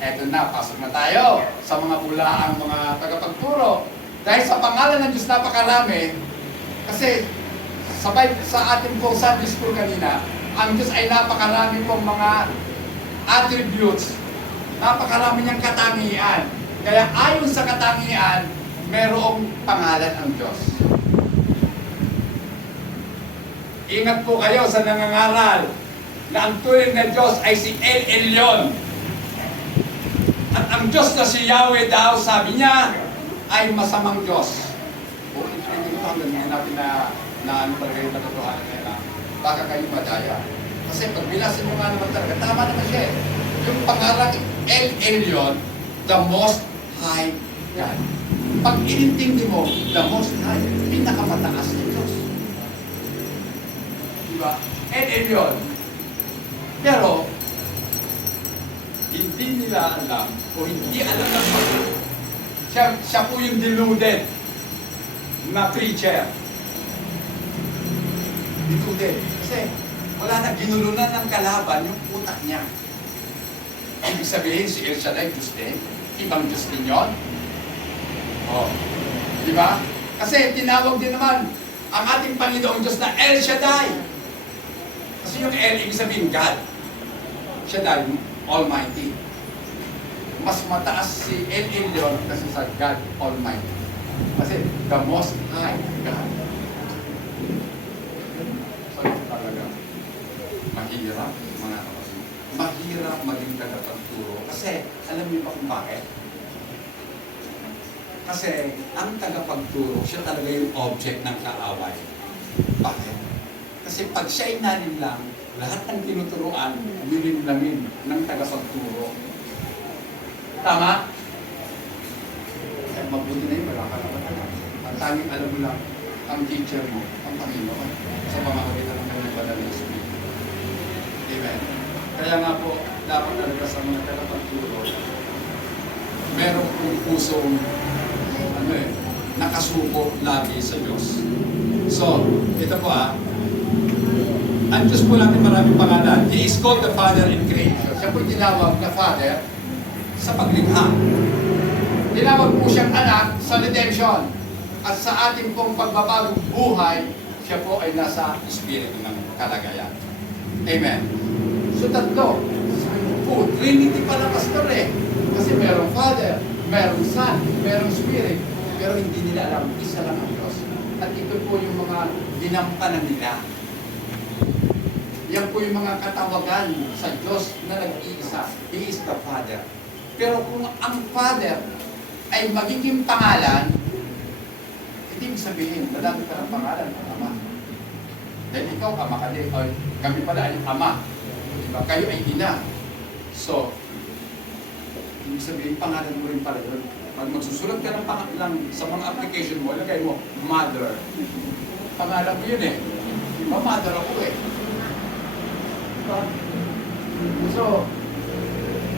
Eto na, pasok na tayo sa mga bulaang mga tagapagturo. Dahil sa pangalan ng Diyos napakarami, kasi sabay sa ating pong Sunday school kanina, ang Diyos ay napakarami pong mga attributes, napakarami niyang katangian. Kaya ayon sa katangian, merong pangalan ang Diyos. Ingat po kayo sa nangangaral na ang tunay na Diyos ay si El Elyon. At ang Diyos na si Yahweh daw, sabi niya, ay masamang Diyos. Hindi ko hanggang natin na ano talaga yung katotohanan nila. Baka kayo madaya. Kasi pag bilasin mo nga naman talaga, tama naman siya eh. Yung pangalan El Elyon, the Most High God. Pag inintindi mo, the Most High, pinakamataas ng Diyos. Diba? El Elyon. Pero, hindi nila alam o hindi alam ng mga. Siya po yung deluded na preacher. Deluded. Kasi wala na, ginulunan ng kalaban yung utak niya. Ibig sabihin si El Shaddai, Diyos din. Ibang Diyos din yun. Oh. Di ba? Kasi tinawag din naman ang ating Panginoong Diyos na El Shaddai. Kasi yung El, ibig sabihin God. Shaddai, Almighty. Mas mataas si El Elyon kasi sa God Almighty. Kasi the Most High God. So, talaga, mahirap, mga kapatid. Mahirap maging tagapagturo. Kasi, alam niyo ba kung bakit? Kasi, ang tagapagturo, siya talaga yung object ng kaaway. Bakit? Kasi pag siya'y nalinlang, lahat ng tinuturuan, nilinlamin ng tagapagturo. Tama? Kaya mabuti na yun, wala ka naman alam. Ang tanging alam mo lang, ang teacher mo, ang Panginoon, sa mga kapitan ng kanyang banal na Espiritu. Amen. Kaya nga po, dapat talaga sa mga tagapagturo, meron pong pusong, nakasuko lagi sa Diyos. So, ito po ang Diyos po natin maraming pangalan. He is called the Father in creation. Siya po tinawag na Father sa paglikha. Tinawag po siyang anak sa redemption. At sa ating pong pagbabagong buhay, siya po ay nasa Espiritu ng kalagayan. Amen. So tatlo. Po, Trinity pala pastor eh. Kasi merong Father, merong Son, merong Spirit. Pero hindi nila alam, isa lang ang Diyos. At ito po yung mga dinampanan nila. Yan po yung mga katawagan sa Diyos na nag-iisa. He is the Father. Pero kung ang Father ay magiging pangalan, hindi ibig sabihin, madami ka ng pangalan ng Ama. Dahil ikaw, Ama ka din. Ay, kami pala ay Ama. Diba? Kayo ay Ina. So, ibig sabihin, pangalan mo rin pala doon. Pag magsusulat ka ng pangalan sa mga application mo, lagay mo, Mother. Pangalan mo yun eh. Diba, Mother ako eh. So,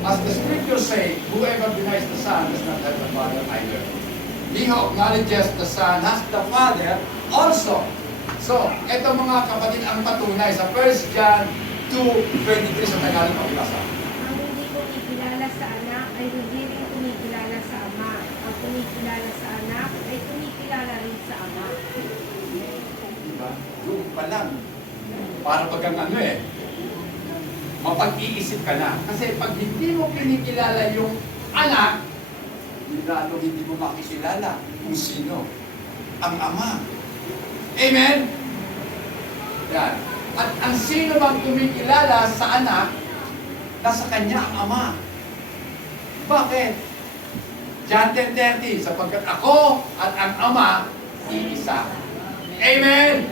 as the scriptures say, whoever denies the Son does not have the Father either. He who acknowledges the Son has the Father also. So, ito mga kapatid ang patunay sa 1 John 2:23 sa Tagalog pagkasa. Ang hindi kumikilala sa anak ay hindi rin kumikilala sa Ama. Ang kumikilala sa anak ay kumikilala rin sa Ama. Diba? Doon pa lang. Para bagang mapag-iisip ka na. Kasi pag hindi mo kinikilala yung anak, hindi mo makikilala kung sino ang Ama. Amen? Yan. At ang sino mang kumikilala sa anak, nasa kanya ang ama. Bakit? John 10:30, sapagkat ako at ang ama, iisa. Amen?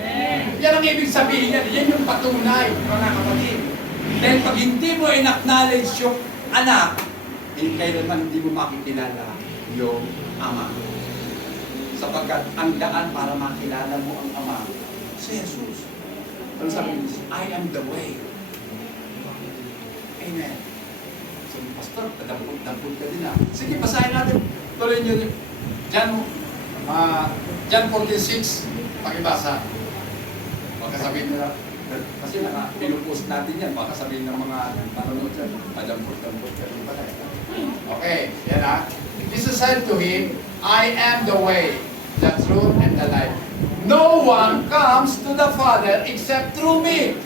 Yan ang ibig sabihin yan. Yan yung patunay, mga kapatid. Dahil pag hindi mo in-acknowledge yung anak, kailanman hindi mo makikilala yung ama. Sapagkat ang daan para makilala mo ang ama, si Jesus. Ano sabi niya? I am the way. Amen. So, pastor, dampot ka din na. Sige, basahin natin. Tuloy nyo. John 14:6. Pakibasa. Baka sabihin nila, kasi pinupost natin yan. Baka sabihin ng mga manonood dyan, dampot ka rin pala. Okay, yan ha. Jesus said to him, I am the way, the truth, and the life. No one comes to the Father except through me.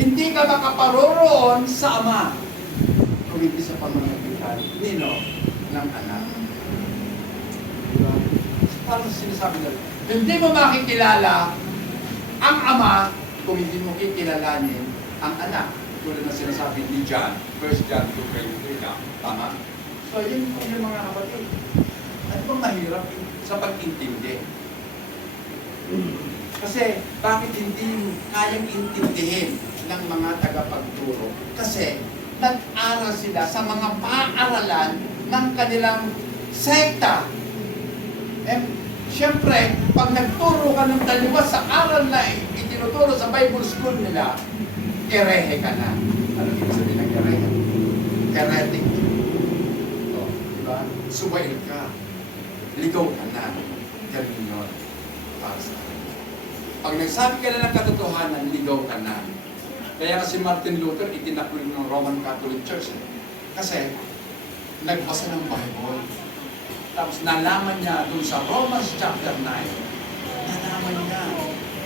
Hindi ka makaparoroon sa Ama kung hindi sa pamamagitan nino ng anak. Diba? Parang sinasabi nila, hindi mo makikilala ang Ama kung hindi mo kikilalanin ang anak. Tulad na sinasabi ni John, 1 John 2:23 na, tama? So yun po yung mga kapatid. Ano bang mahirap sa pag-intindi? Kasi bakit hindi kayang intindihin ng mga tagapagturo? Kasi nag-aral sila sa mga paaralan ng kanilang sekta. Siyempre, pag nagturo ka ng taliwas sa aral na itinuturo sa Bible school nila, erehe ka na. Ano ibig sabihin ng erehe? Heretic. So, diba? Subail ka. Ligaw ka na. Ganun yun. Para sa akin. Pag nagsabi ka na ng katotohanan, ligaw ka na. Kaya kasi Martin Luther, itinakwil ng Roman Catholic Church. Kasi, nagbasa ng Bible. Tapos nalaman niya dun sa Romans chapter 9, nalaman niya.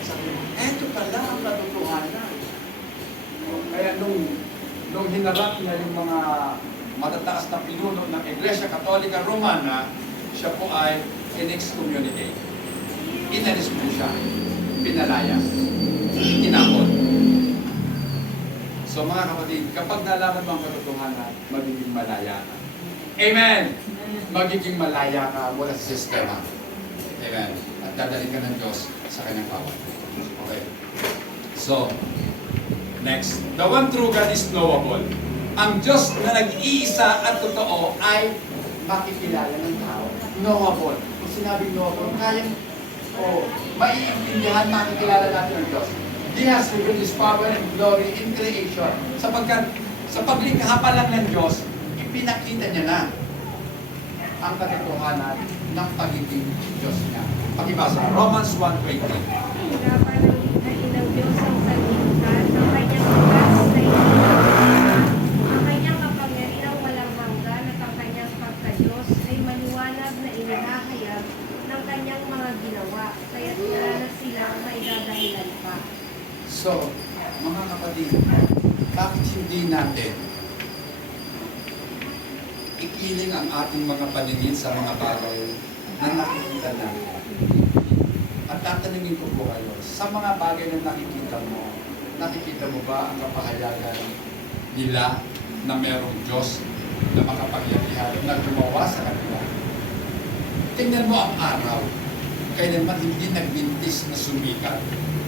Sabi mo, eto pala ang katotohanan. Kaya nung hinarap niya yung mga matataas na pinuno ng Iglesia Katolika Romana, siya po ay in-excommunicate. Inalis mo siya. Pinalayas. Tinapon. So mga kapatid, kapag nalaman mo ang katotohanan, magiging malaya ka. Amen! Magiging malaya ka mula sa sistema. Amen. At dadalhin ka ng Diyos sa kanyang power. Okay. So, next. The one true God is knowable. Ang Diyos na nag-iisa at totoo ay makikilala ng tao. Knowable. Kung sinabing knowable, kayang maiintindihan, makikilala natin ang Diyos. He has revealed His power and glory in creation. Sapagkat sa paglikha pa lang ng Diyos, ipinakita niya na ang katotohanan ng pagiging Diyos niya. Pakibasa, Romans 1:20. Pinapanalangin ng Diyos ang sanlibutan, ang kanyang bukas na itinalaman, ang kanyang kapangyarihang walang hanggan at ang kanyang pagka-Diyos ay maliwanag na inihahayag ng kanyang mga ginawa, kaya't wala na silang maidadahilan pa. So, mga kapatid, bakit hindi natin ikiling ang ating mga paningin sa mga bagay na nakikita natin? At tatanungin ko po kayo, sa mga bagay na nakikita mo ba ang kapahayagan nila na merong Diyos na makapangyarihan na gumawa sa kanila? Tingnan mo ang araw. Kailanman hindi nagbintis na sumikat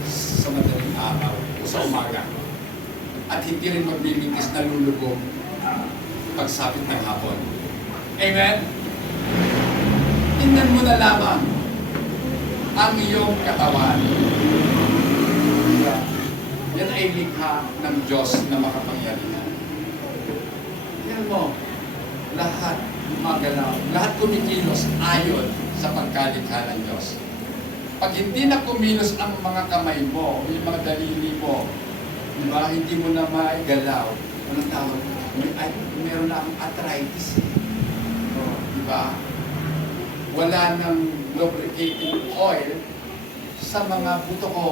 sa madaling araw o sa umaga. At hindi rin magbibintis na lulubog pagsapit ng hapon. Amen? Tingnan mo na lamang ang iyong katawan. Yan ay likha ng Diyos na makapangyarihan. Tingnan mo, lahat magalaw, lahat kumikilos ayon sa pagkalikha ng Diyos. Pag hindi na kumilos ang mga kamay mo, yung mga daliri mo, diba, hindi mo na maigalaw, anong tawag? Meron na akong arthritis. Diba? Wala nang lubricating oil sa mga buto ko.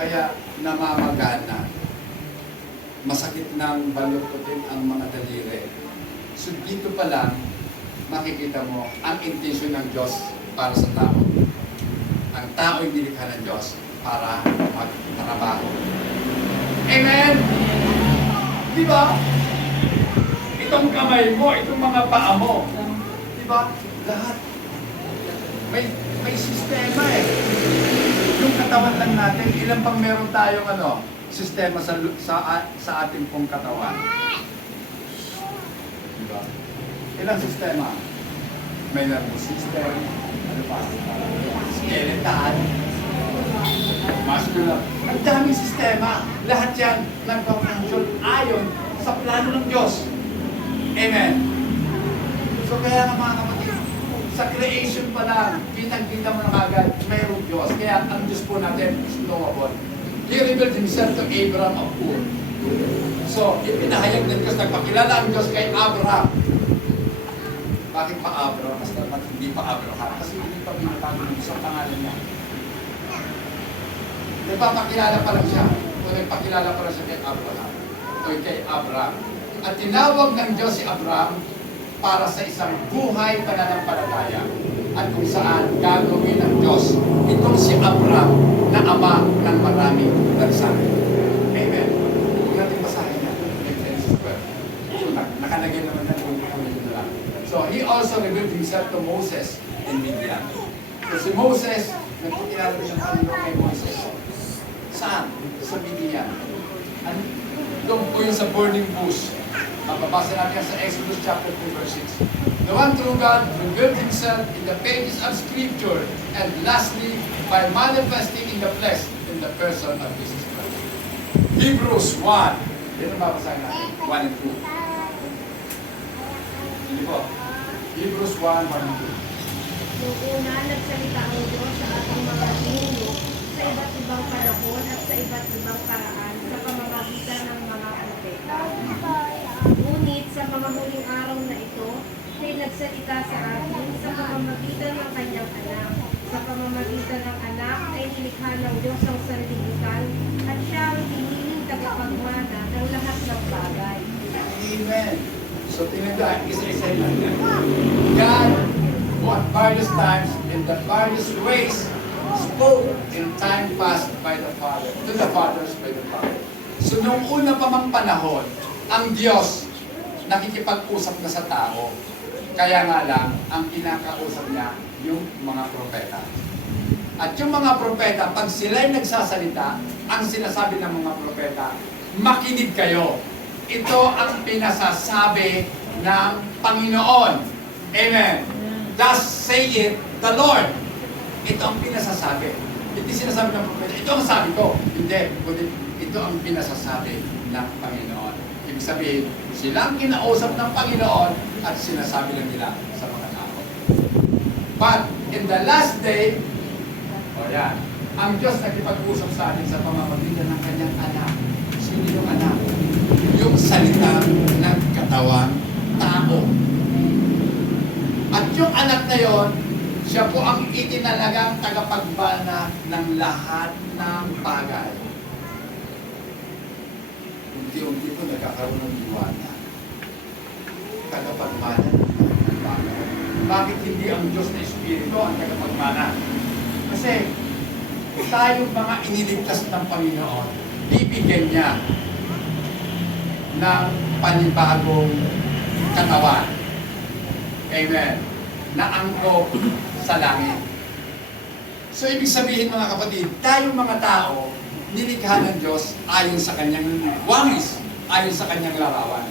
Kaya namamagana. Masakit nang balututin ang mga daliri. So dito pa lang, makikita mo ang intention ng Diyos para sa tao. Ang tao ay nilikha ng Diyos para magtrabaho. Amen? Di ba? Itong kamay mo, itong mga paa mo, di ba? Lahat. May sistema eh. Yung katawan lang natin, ilan pang meron tayong sistema sa ating pong katawan. Di ba? Ilang sistema? May nervous system, ano pa? Skeletal, muscular. Ang daming sistema. Lahat yan nagpapangsyon ayon sa plano ng Diyos. Amen. So kaya nga mga kapatid, sa creation pa lang, kitang-kita mo na agad, mayroong Diyos. Kaya ang Diyos po natin is knowable. He revealed Himself to Abraham of Ur. So, ipinahayag ng Diyos, nagpakilala ang Diyos kay Abraham. Bakit pa Abraham? Mas dapat hindi pa Abraham. Kasi hindi pa binatawag sa pangalan niya. Nagpapakilala pa lang siya. O nagpakilala pa lang siya kay Abraham. O kay Abraham. At tinawag ng Diyos si Abraham para sa isang buhay pananampalataya. At kung saan gagawin ng Diyos itong si Abraham na ama ng maraming dalsanan. Amen. Kung natin basahin niya, Genesis 12. So, nakalagay naman na kung kukunin lang. So, he also revealed himself to Moses in Midian. So, si Moses, nagpakilala din ng Panginoon kay Moses. Saan? Sa Midian. Doon po yung sa burning bush. Mababasa natin sa Exodus chapter 2 verse 6. The one true God revealed Himself in the pages of Scripture and lastly, by manifesting in the flesh in the person of Jesus Christ. Hebrews 1. Yan ang babasahin natin. 1 and 2. Hindi po. Hebrews 1, 1 and 2. Noong una, nagsalita ang Diyos sa ating mga ninuno sa iba't ibang panahon at sa iba't ibang paraan sa pamamagitan ng mga propeta. Ngunit sa mga huling araw na ito, ay nagsalita sa atin sa pamamagitan ng kanyang anak. Sa pamamagitan ng anak ay nilikha ng Diyos ang sanlibutan at siya ang hiniling tagapagmana ng lahat ng bagay. Amen. So, tinagdaan, isa-isa lang yan. God, who at various times, in the various ways, spoke in time past by the Father, to the fathers by the Father. So, nung una pa mang panahon, ang Diyos nakikipag-usap na sa tao. Kaya nga lang, ang kinakausap niya, yung mga propeta. At yung mga propeta, pag sila'y nagsasalita, ang sinasabi ng mga propeta, makinig kayo. Ito ang pinasasabi ng Panginoon. Amen. Thus saith the Lord. Ito ang pinasasabi. Hindi sinasabi ng propeta, ito ang sabi ko. Hindi. Ito ang pinasasabi ng Panginoon. Ibig sabihin, sila ang kinausap ng Panginoon at sinasabi lang nila sa mga tao. But in the last day, yan, ang Diyos nagkipag-usap sa atin sa pamamagitan ng kanyang anak. Sino yung anak? Yung salita ng katawang tao. At yung anak na yon, siya po ang itinalagang tagapagmana ng lahat ng bagay. Unti-unti po nagkakaroon ng liwanag. Tagapagmana ng bagay. Bakit hindi ang Diyos na Espiritu ang tagapagmana? Kasi tayong mga iniligtas ng Panginoon, bibigyan niya ng panibagong katawan. Amen. Na angkop sa langit. So, ibig sabihin mga kapatid, tayong mga tao, nilikha ng Diyos ayon sa kanyang wangis, ayon sa kanyang larawan.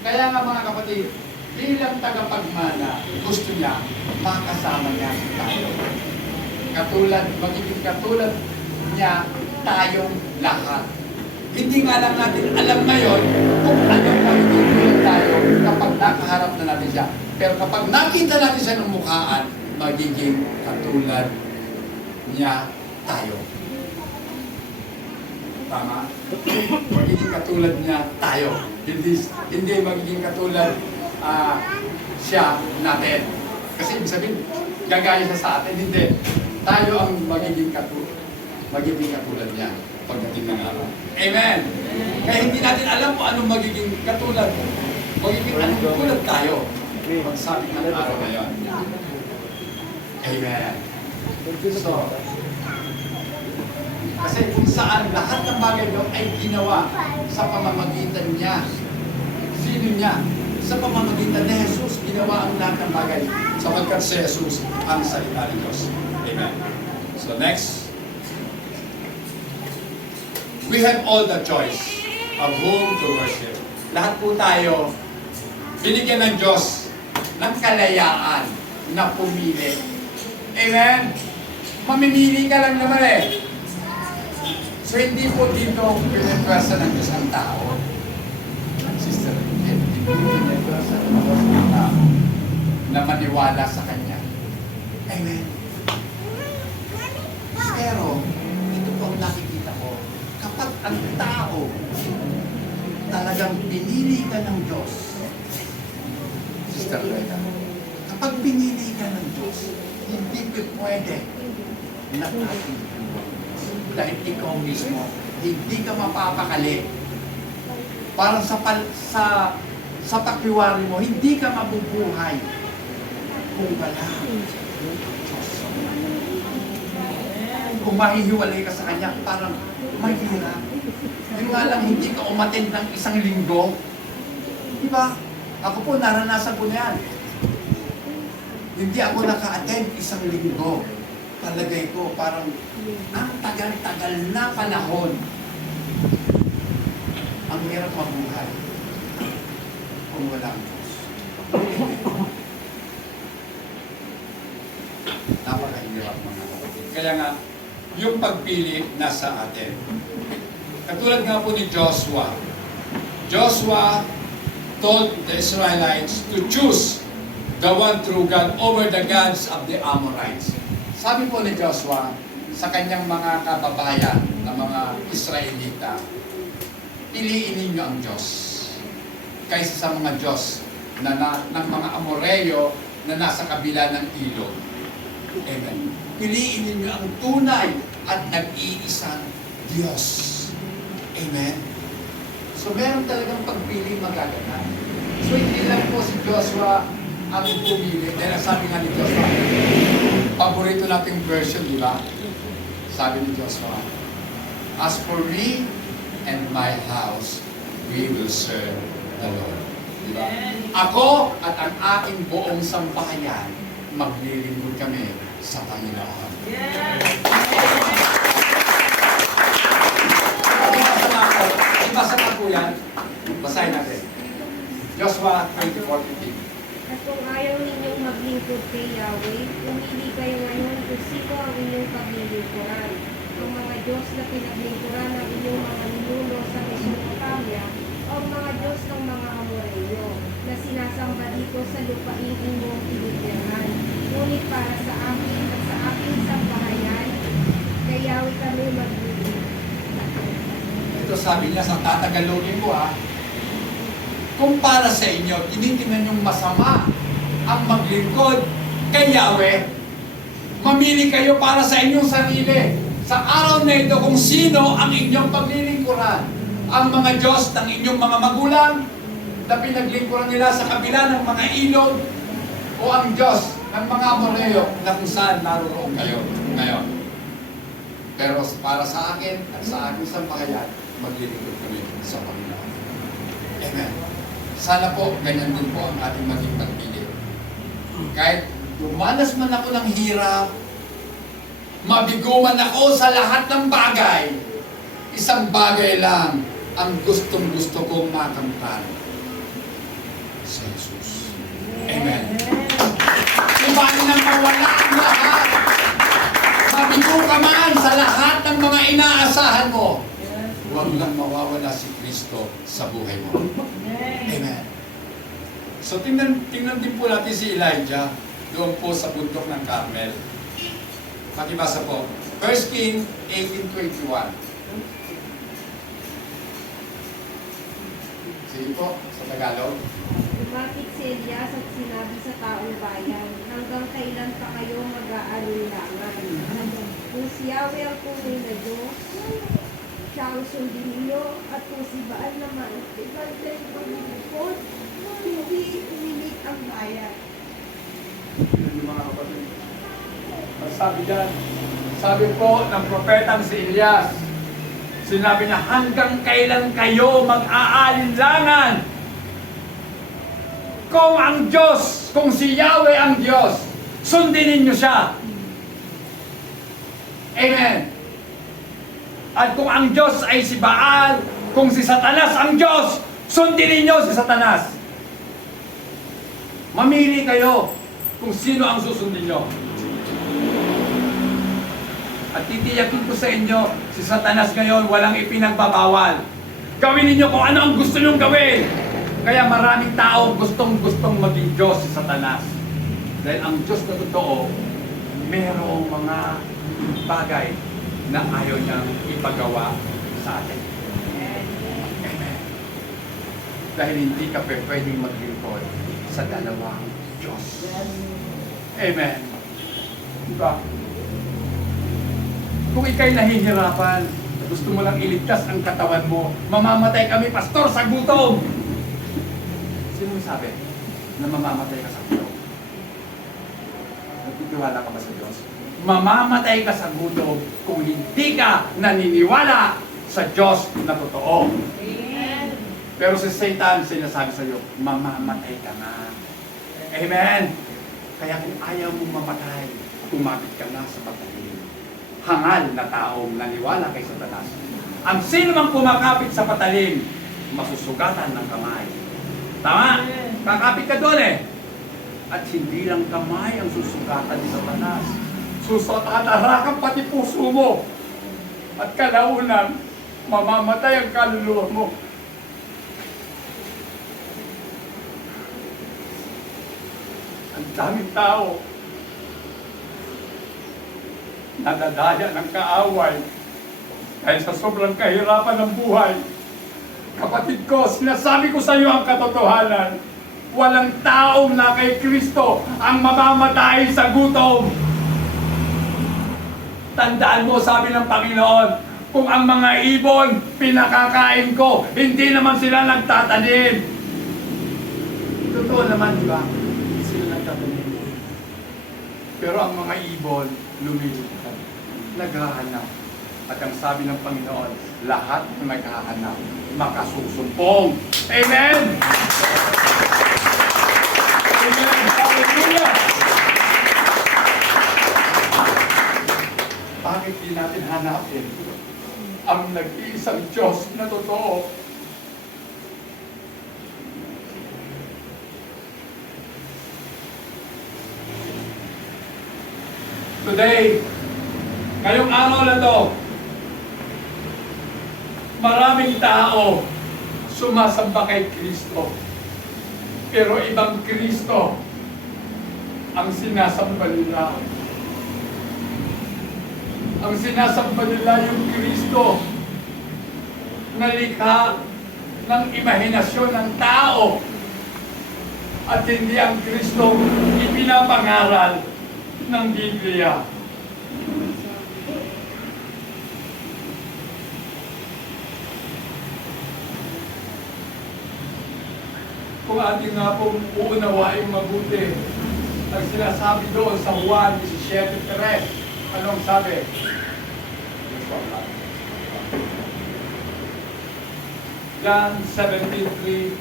Kaya nga mga kapatid, bilang tagapagmana, gusto niya makasama niya tayo. Magiging katulad niya tayong lahat. Hindi nga lang natin alam ngayon kung anong magiging tayo kapag nakaharap na natin siya. Pero kapag nakita natin siya ng mukhaan, magiging katulad niya tayo. Tama? Magiging katulad niya tayo. Hindi magiging katulad siya natin. Kasi ibig sabihin, gagaya siya sa atin. Hindi. Tayo ang magiging katulad niya pagdating ng araw. Amen! Kaya hindi natin alam kung anong magiging katulad. Magiging anong katulad tayo pagsabi ng araw na yun. Amen! So, Kasi kung saan lahat ng bagay doon ay ginawa sa pamamagitan niya. Sino niya? Sa pamamagitan ni Jesus, ginawa ang lahat ng bagay sapagkat si Jesus ang salita ng Diyos. Amen. So next, we have all the choice of whom to worship. Lahat po tayo, binigyan ng Diyos ng kalayaan na pumili. Amen? Mamimili ka lang naman eh. So hindi po dito pinipwersa ng Diyos ang tao. Sister, hindi po pinipwersa ng Diyos ang tao na maniwala sa Kanya. Amen? Pero, ito po ang nakikita ko. Kapag ang tao talagang pinili ka ng Diyos, Sister Reda, kapag pinili ka ng Diyos, hindi pwede na atin. Dahil ikaw mismo, hindi ka mapapakali. Parang sa pakiwari mo, hindi ka mabubuhay kung wala Diyos. Kung mahihiwalay ka sa Kanya, parang mahirap. Yung nga lang, hindi ka umattend ng isang linggo. Diba? Ako po, naranasan ko na yan. Hindi ako naka-attend isang linggo. Palagay ko, parang ang tagal-tagal na panahon. Ang hirap mabuhay kung walang Diyos. Napakahirap mga kapatid. Kaya nga, yung pagpili nasa atin. Katulad nga po ni Joshua. Joshua told the Israelites to choose the one true God over the gods of the Amorites. Sabi po ni Joshua sa kanyang mga kababayan na mga Israelita, piliin ninyo ang Diyos kaysa sa mga Diyos ng mga Amoreyo na nasa kabila ng ilog. Amen. Piliin ninyo ang tunay at nag-iisang Diyos. Amen. So meron talagang pagpili magaganap. So hindi lang po si Joshua ang pumili. Dahil sabi nga ni Joshua, paborito nating version, di ba? Sabi ni Joshua, as for me and my house, we will serve the Lord. Di ba? Ako at ang aking buong sambahayan, maglilingkod kami sa Panginoon. Ibasa na po yan. Basahin natin. Joshua 24:15. At kung ayaw ninyong maglingkod kay Yahweh, pumili kayo ngayon kung sino ang inyong paglilingkuran. Ang mga Diyos na pinaglingkuran ng inyong mga ninuno sa Mesopotamia, o ang mga Diyos ng mga Amoreyo, na sinasamba dito sa lupaing inyong tinitirahan. Ngunit para sa akin at sa aking sambahayan, kay Yahweh kami maglilingkod. Ito sabi niya sa tatagalogin ko kung para sa inyo, tinitingnan yung masama ang maglingkod kay Yahweh, mamili kayo para sa inyong sarili. Sa araw na ito, kung sino ang inyong paglilingkuran. Ang mga Diyos ng inyong mga magulang na pinaglingkuran nila sa kabila ng mga ilog, o ang Diyos ng mga Amoreyo na kung saan naroon kayo ngayon. Pero para sa akin at sa aking sambahayan, maglilingkod kami sa Panginoon. Amen. Sana po, ganyan din po ang ating maging pagpili. Kahit dumanas man ako ng hirap, mabigo man ako sa lahat ng bagay, isang bagay lang ang gustong-gusto kong makamtan. Si Jesus. Amen. Ibang nang mawala ang lahat. Mabigo ka man sa lahat ng mga inaasahan mo. Huwag lang mawawala si Kristo sa buhay mo. Amen. So tingnan din po natin si Elijah doon po sa bundok ng Carmel. Makibasa po. 1 King 18:21. Sige po, sa Tagalog. Lumapit si Elias at sinabi sa taong bayan, hanggang kailan pa kayo mag-aalinlangan? Kung si Yahweh ang tunay na Diyos, siya ang sundin ninyo, at kung si Baal naman, ibang kayo paglilingkod, hindi umilig ang bayan. Yun yung mga kapatid. Ang sabi dyan, Sabi po ng propetang si Elias, sinabi niya, hanggang kailan kayo mag-aalinlangan? Kung ang Diyos, kung si Yahweh ang Diyos, sundin ninyo siya. Amen. At kung ang Diyos ay si Baal, kung si Satanas ang Diyos, sundin ninyo si Satanas. Mamili kayo kung sino ang susundin nyo. At titiyakin ko sa inyo, si Satanas ngayon walang ipinagbabawal. Gawin ninyo kung ano ang gusto nyong gawin. Kaya maraming tao gustong maging Diyos si Satanas. Dahil ang Diyos na totoo, mayroong mga bagay na ayaw niyang ipagawa sa atin. Amen. Dahil hindi ka pwedeng maglingkod sa dalawang Diyos. Amen. Diba? Kung ikay nahihirapan, gusto mo lang iligtas ang katawan mo, mamamatay kami, pastor, sa gutom! Sino sabi na mamamatay ka sa gutom? Nagtitiwala ka ba sa Diyos? Mamamatay ka sa gutom kung hindi ka naniniwala sa Diyos na totoo. Amen. Pero si Satan sinasabi sa iyo, mamamatay ka na. Amen. Kaya kung ayaw mong mamatay, tumapit ka na sa patalim. Hangal na taong naniwala kay Satanas. Ang sino mang kumakapit sa patalim, masusugatan ng kamay. Tama? Kakapit ka doon eh. At hindi lang kamay ang susugatan ni Satanas. Susatarakan pati puso mo. At kalaunan, mamamatay ang kaluluwa mo. Ang daming tao nadadaya ng kaaway dahil sa sobrang kahirapan ng buhay. Kapatid ko, sinasabi ko sa iyo ang katotohanan. Walang taong na kay Kristo ang mamamatay sa gutom. Tandaan mo, sabi ng Panginoon, kung ang mga ibon pinakakain ko, hindi naman sila nagtatanim. Totoo naman, di ba? Hindi sila nagtatanim. Pero ang mga ibon, lumilipad, naghahanap. At ang sabi ng Panginoon, lahat ng naghahanap, makasusumpong. Amen! Amen! Hallelujah! Bakit di natin hanapin ang nag-iisang Diyos na totoo? Today, ngayong araw na to, maraming tao sumasamba kay Kristo. Pero ibang Kristo ang sinasamba nila. Ang sinasamba nila yung Kristo na likha ng imahinasyon ng tao at hindi ang Kristo ipinapangaral ng Biblia. Kung ating nga pong uunawain mabuti, ang sinasabi doon sa Juan 17:3, anong sabi? John 17:3.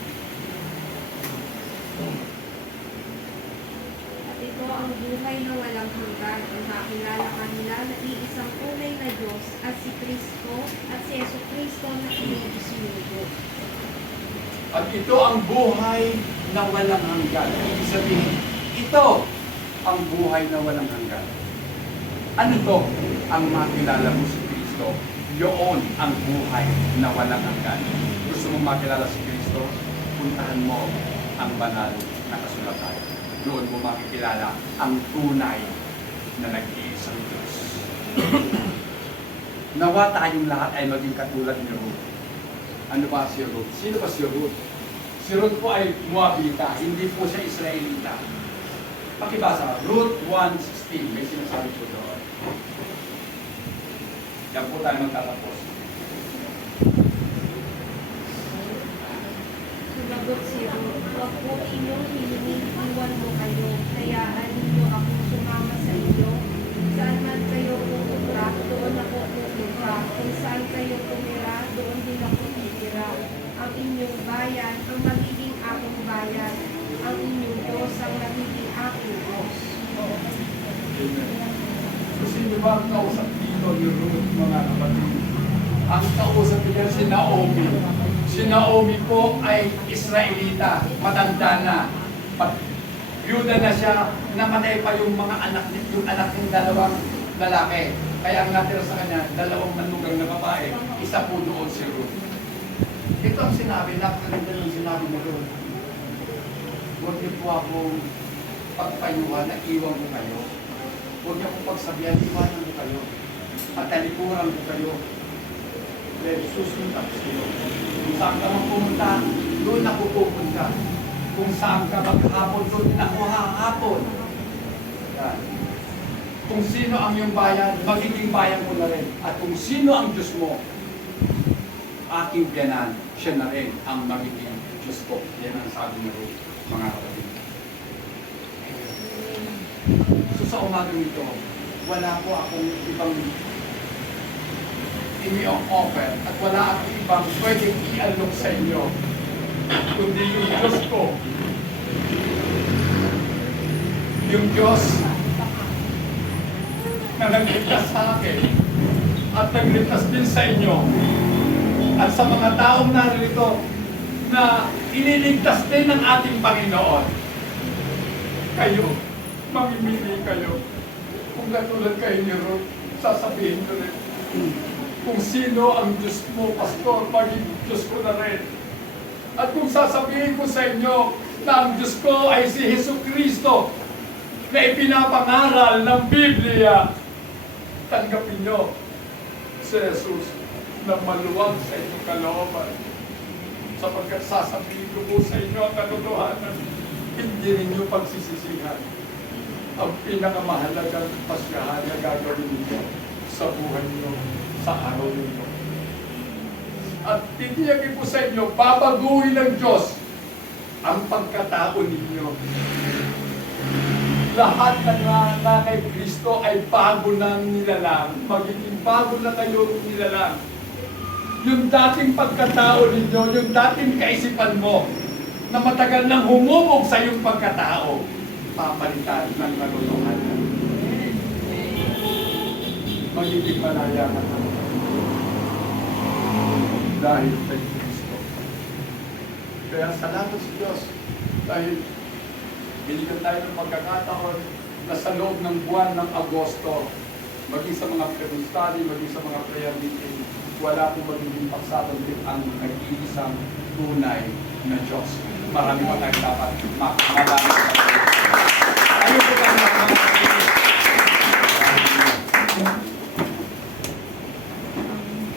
At ito ang buhay na walang hanggan, ang makilala kanila na iisang tunay na Diyos at si Kristo at si Jesucristo na iyong isinugo. At ito ang buhay na walang hanggan. Ibig sabihin, ito ang buhay na walang hanggan. Ano to? Ang makilala mo si Kristo. Yun ang buhay na walang hanggan. Gusto mong makilala si Kristo? Puntahan mo ang banal na kasulatan. Doon mo makikilala ang tunay na nag-iisang Diyos. Nawa tayong lahat ay maging katulad ni Ruth. Ano ba si Ruth? Sino ba si Ruth? Si Ruth po ay Moabita, hindi po siya Israelita. Pakibasa, Ruth 1:16, may sinasabi po doon. Yan po tayo magtatapos. Sumagot si Ruth, "Huwag po inyong hinihiniwan mo kayo, hayaan ninyo akong sumama sa inyo, saan man kayo pupunta Kung saan kayo tumira, doon din ako titira. Ang inyong bayan, ang magiging aking bayan. Ang inyong Diyos, ang magiging aking Diyos. So, sino ba ang kausap dito ni Ruth, mga kapatid? Ang kausap niya si Naomi. Si Naomi po ay Israelita, matanda na. Byuda na siya, namatay pa yung mga anak, yung anak ng dalawang lalaki. Kaya ang natira sa kanya, dalawang manugang na babae, isa po doon si Ruth. Ito ang sinabi, napakaganda ng sinabi mo doon. Huwag niyo po akong pagpayuhan na iwan ko kayo. Huwag niyo akong pagsabihan, iwanan ko kayo. At talikuran ko kayo. Dahil susunod ako sa iyo. Kung saan ka man pumunta, doon ako pupunta. Kung saan ka maghapon, doon ako hahapon. Yan. Kung sino ang iyong bayan, magiging bayan ko na rin. At kung sino ang Diyos mo, aking biyanan, siya na rin ang magiging Diyos ko. Yan ang sabi ni Ruth, mga kapatid. So sa umaga nito, wala po akong ibang ini-offer at wala akong ibang pwedeng i-alok sa inyo kundi yung Diyos ko. Yung Diyos na nagligtas sa akin at nagligtas din sa inyo at sa mga taong narito na iniligtas din ng ating Panginoon. Kayo, mamimili kayo. Kung katulad kayo ni Ruth, sasabihin ko rin, kung sino ang Diyos mo, Pastor, maging Diyos ko na rin. At kung sasabihin ko sa inyo na ang Diyos ko ay si Jesucristo na ipinapangaral ng Biblia, tanggapin nyo si Jesus na maluwag sa inyong kalooban. Sapagkat sasabihin ko po sa inyo ang katotohanan, hindi ninyo pagsisisihan ang pinakamahalagang pasyahan na gagawin ninyo sa buhay niyo sa araw ninyo. At titiyagin po sa inyo, babaguhin ng Diyos ang pagkatao ninyo. Lahat na kay Kristo ay bago ng nilalang. Magiging bago na kayo nilalang. Yung dating pagkatao ninyo, yung dating kaisipan mo, na matagal nang humubog sa iyong pagkatao, papalitan ng katotohanan. Magiging malaya ka na. Dahil kay Kristo. Kaya salamat sa Diyos dahil binigyan tayo ng pagkakataon na sa loob ng buwan ng Agosto, maging sa mga Bible study, maging sa mga prayer meeting, wala po magiging pagsabagin ang nag-iisang tunay na Diyos. Marami pa tayo dapat marami sa Ayun po tayo mga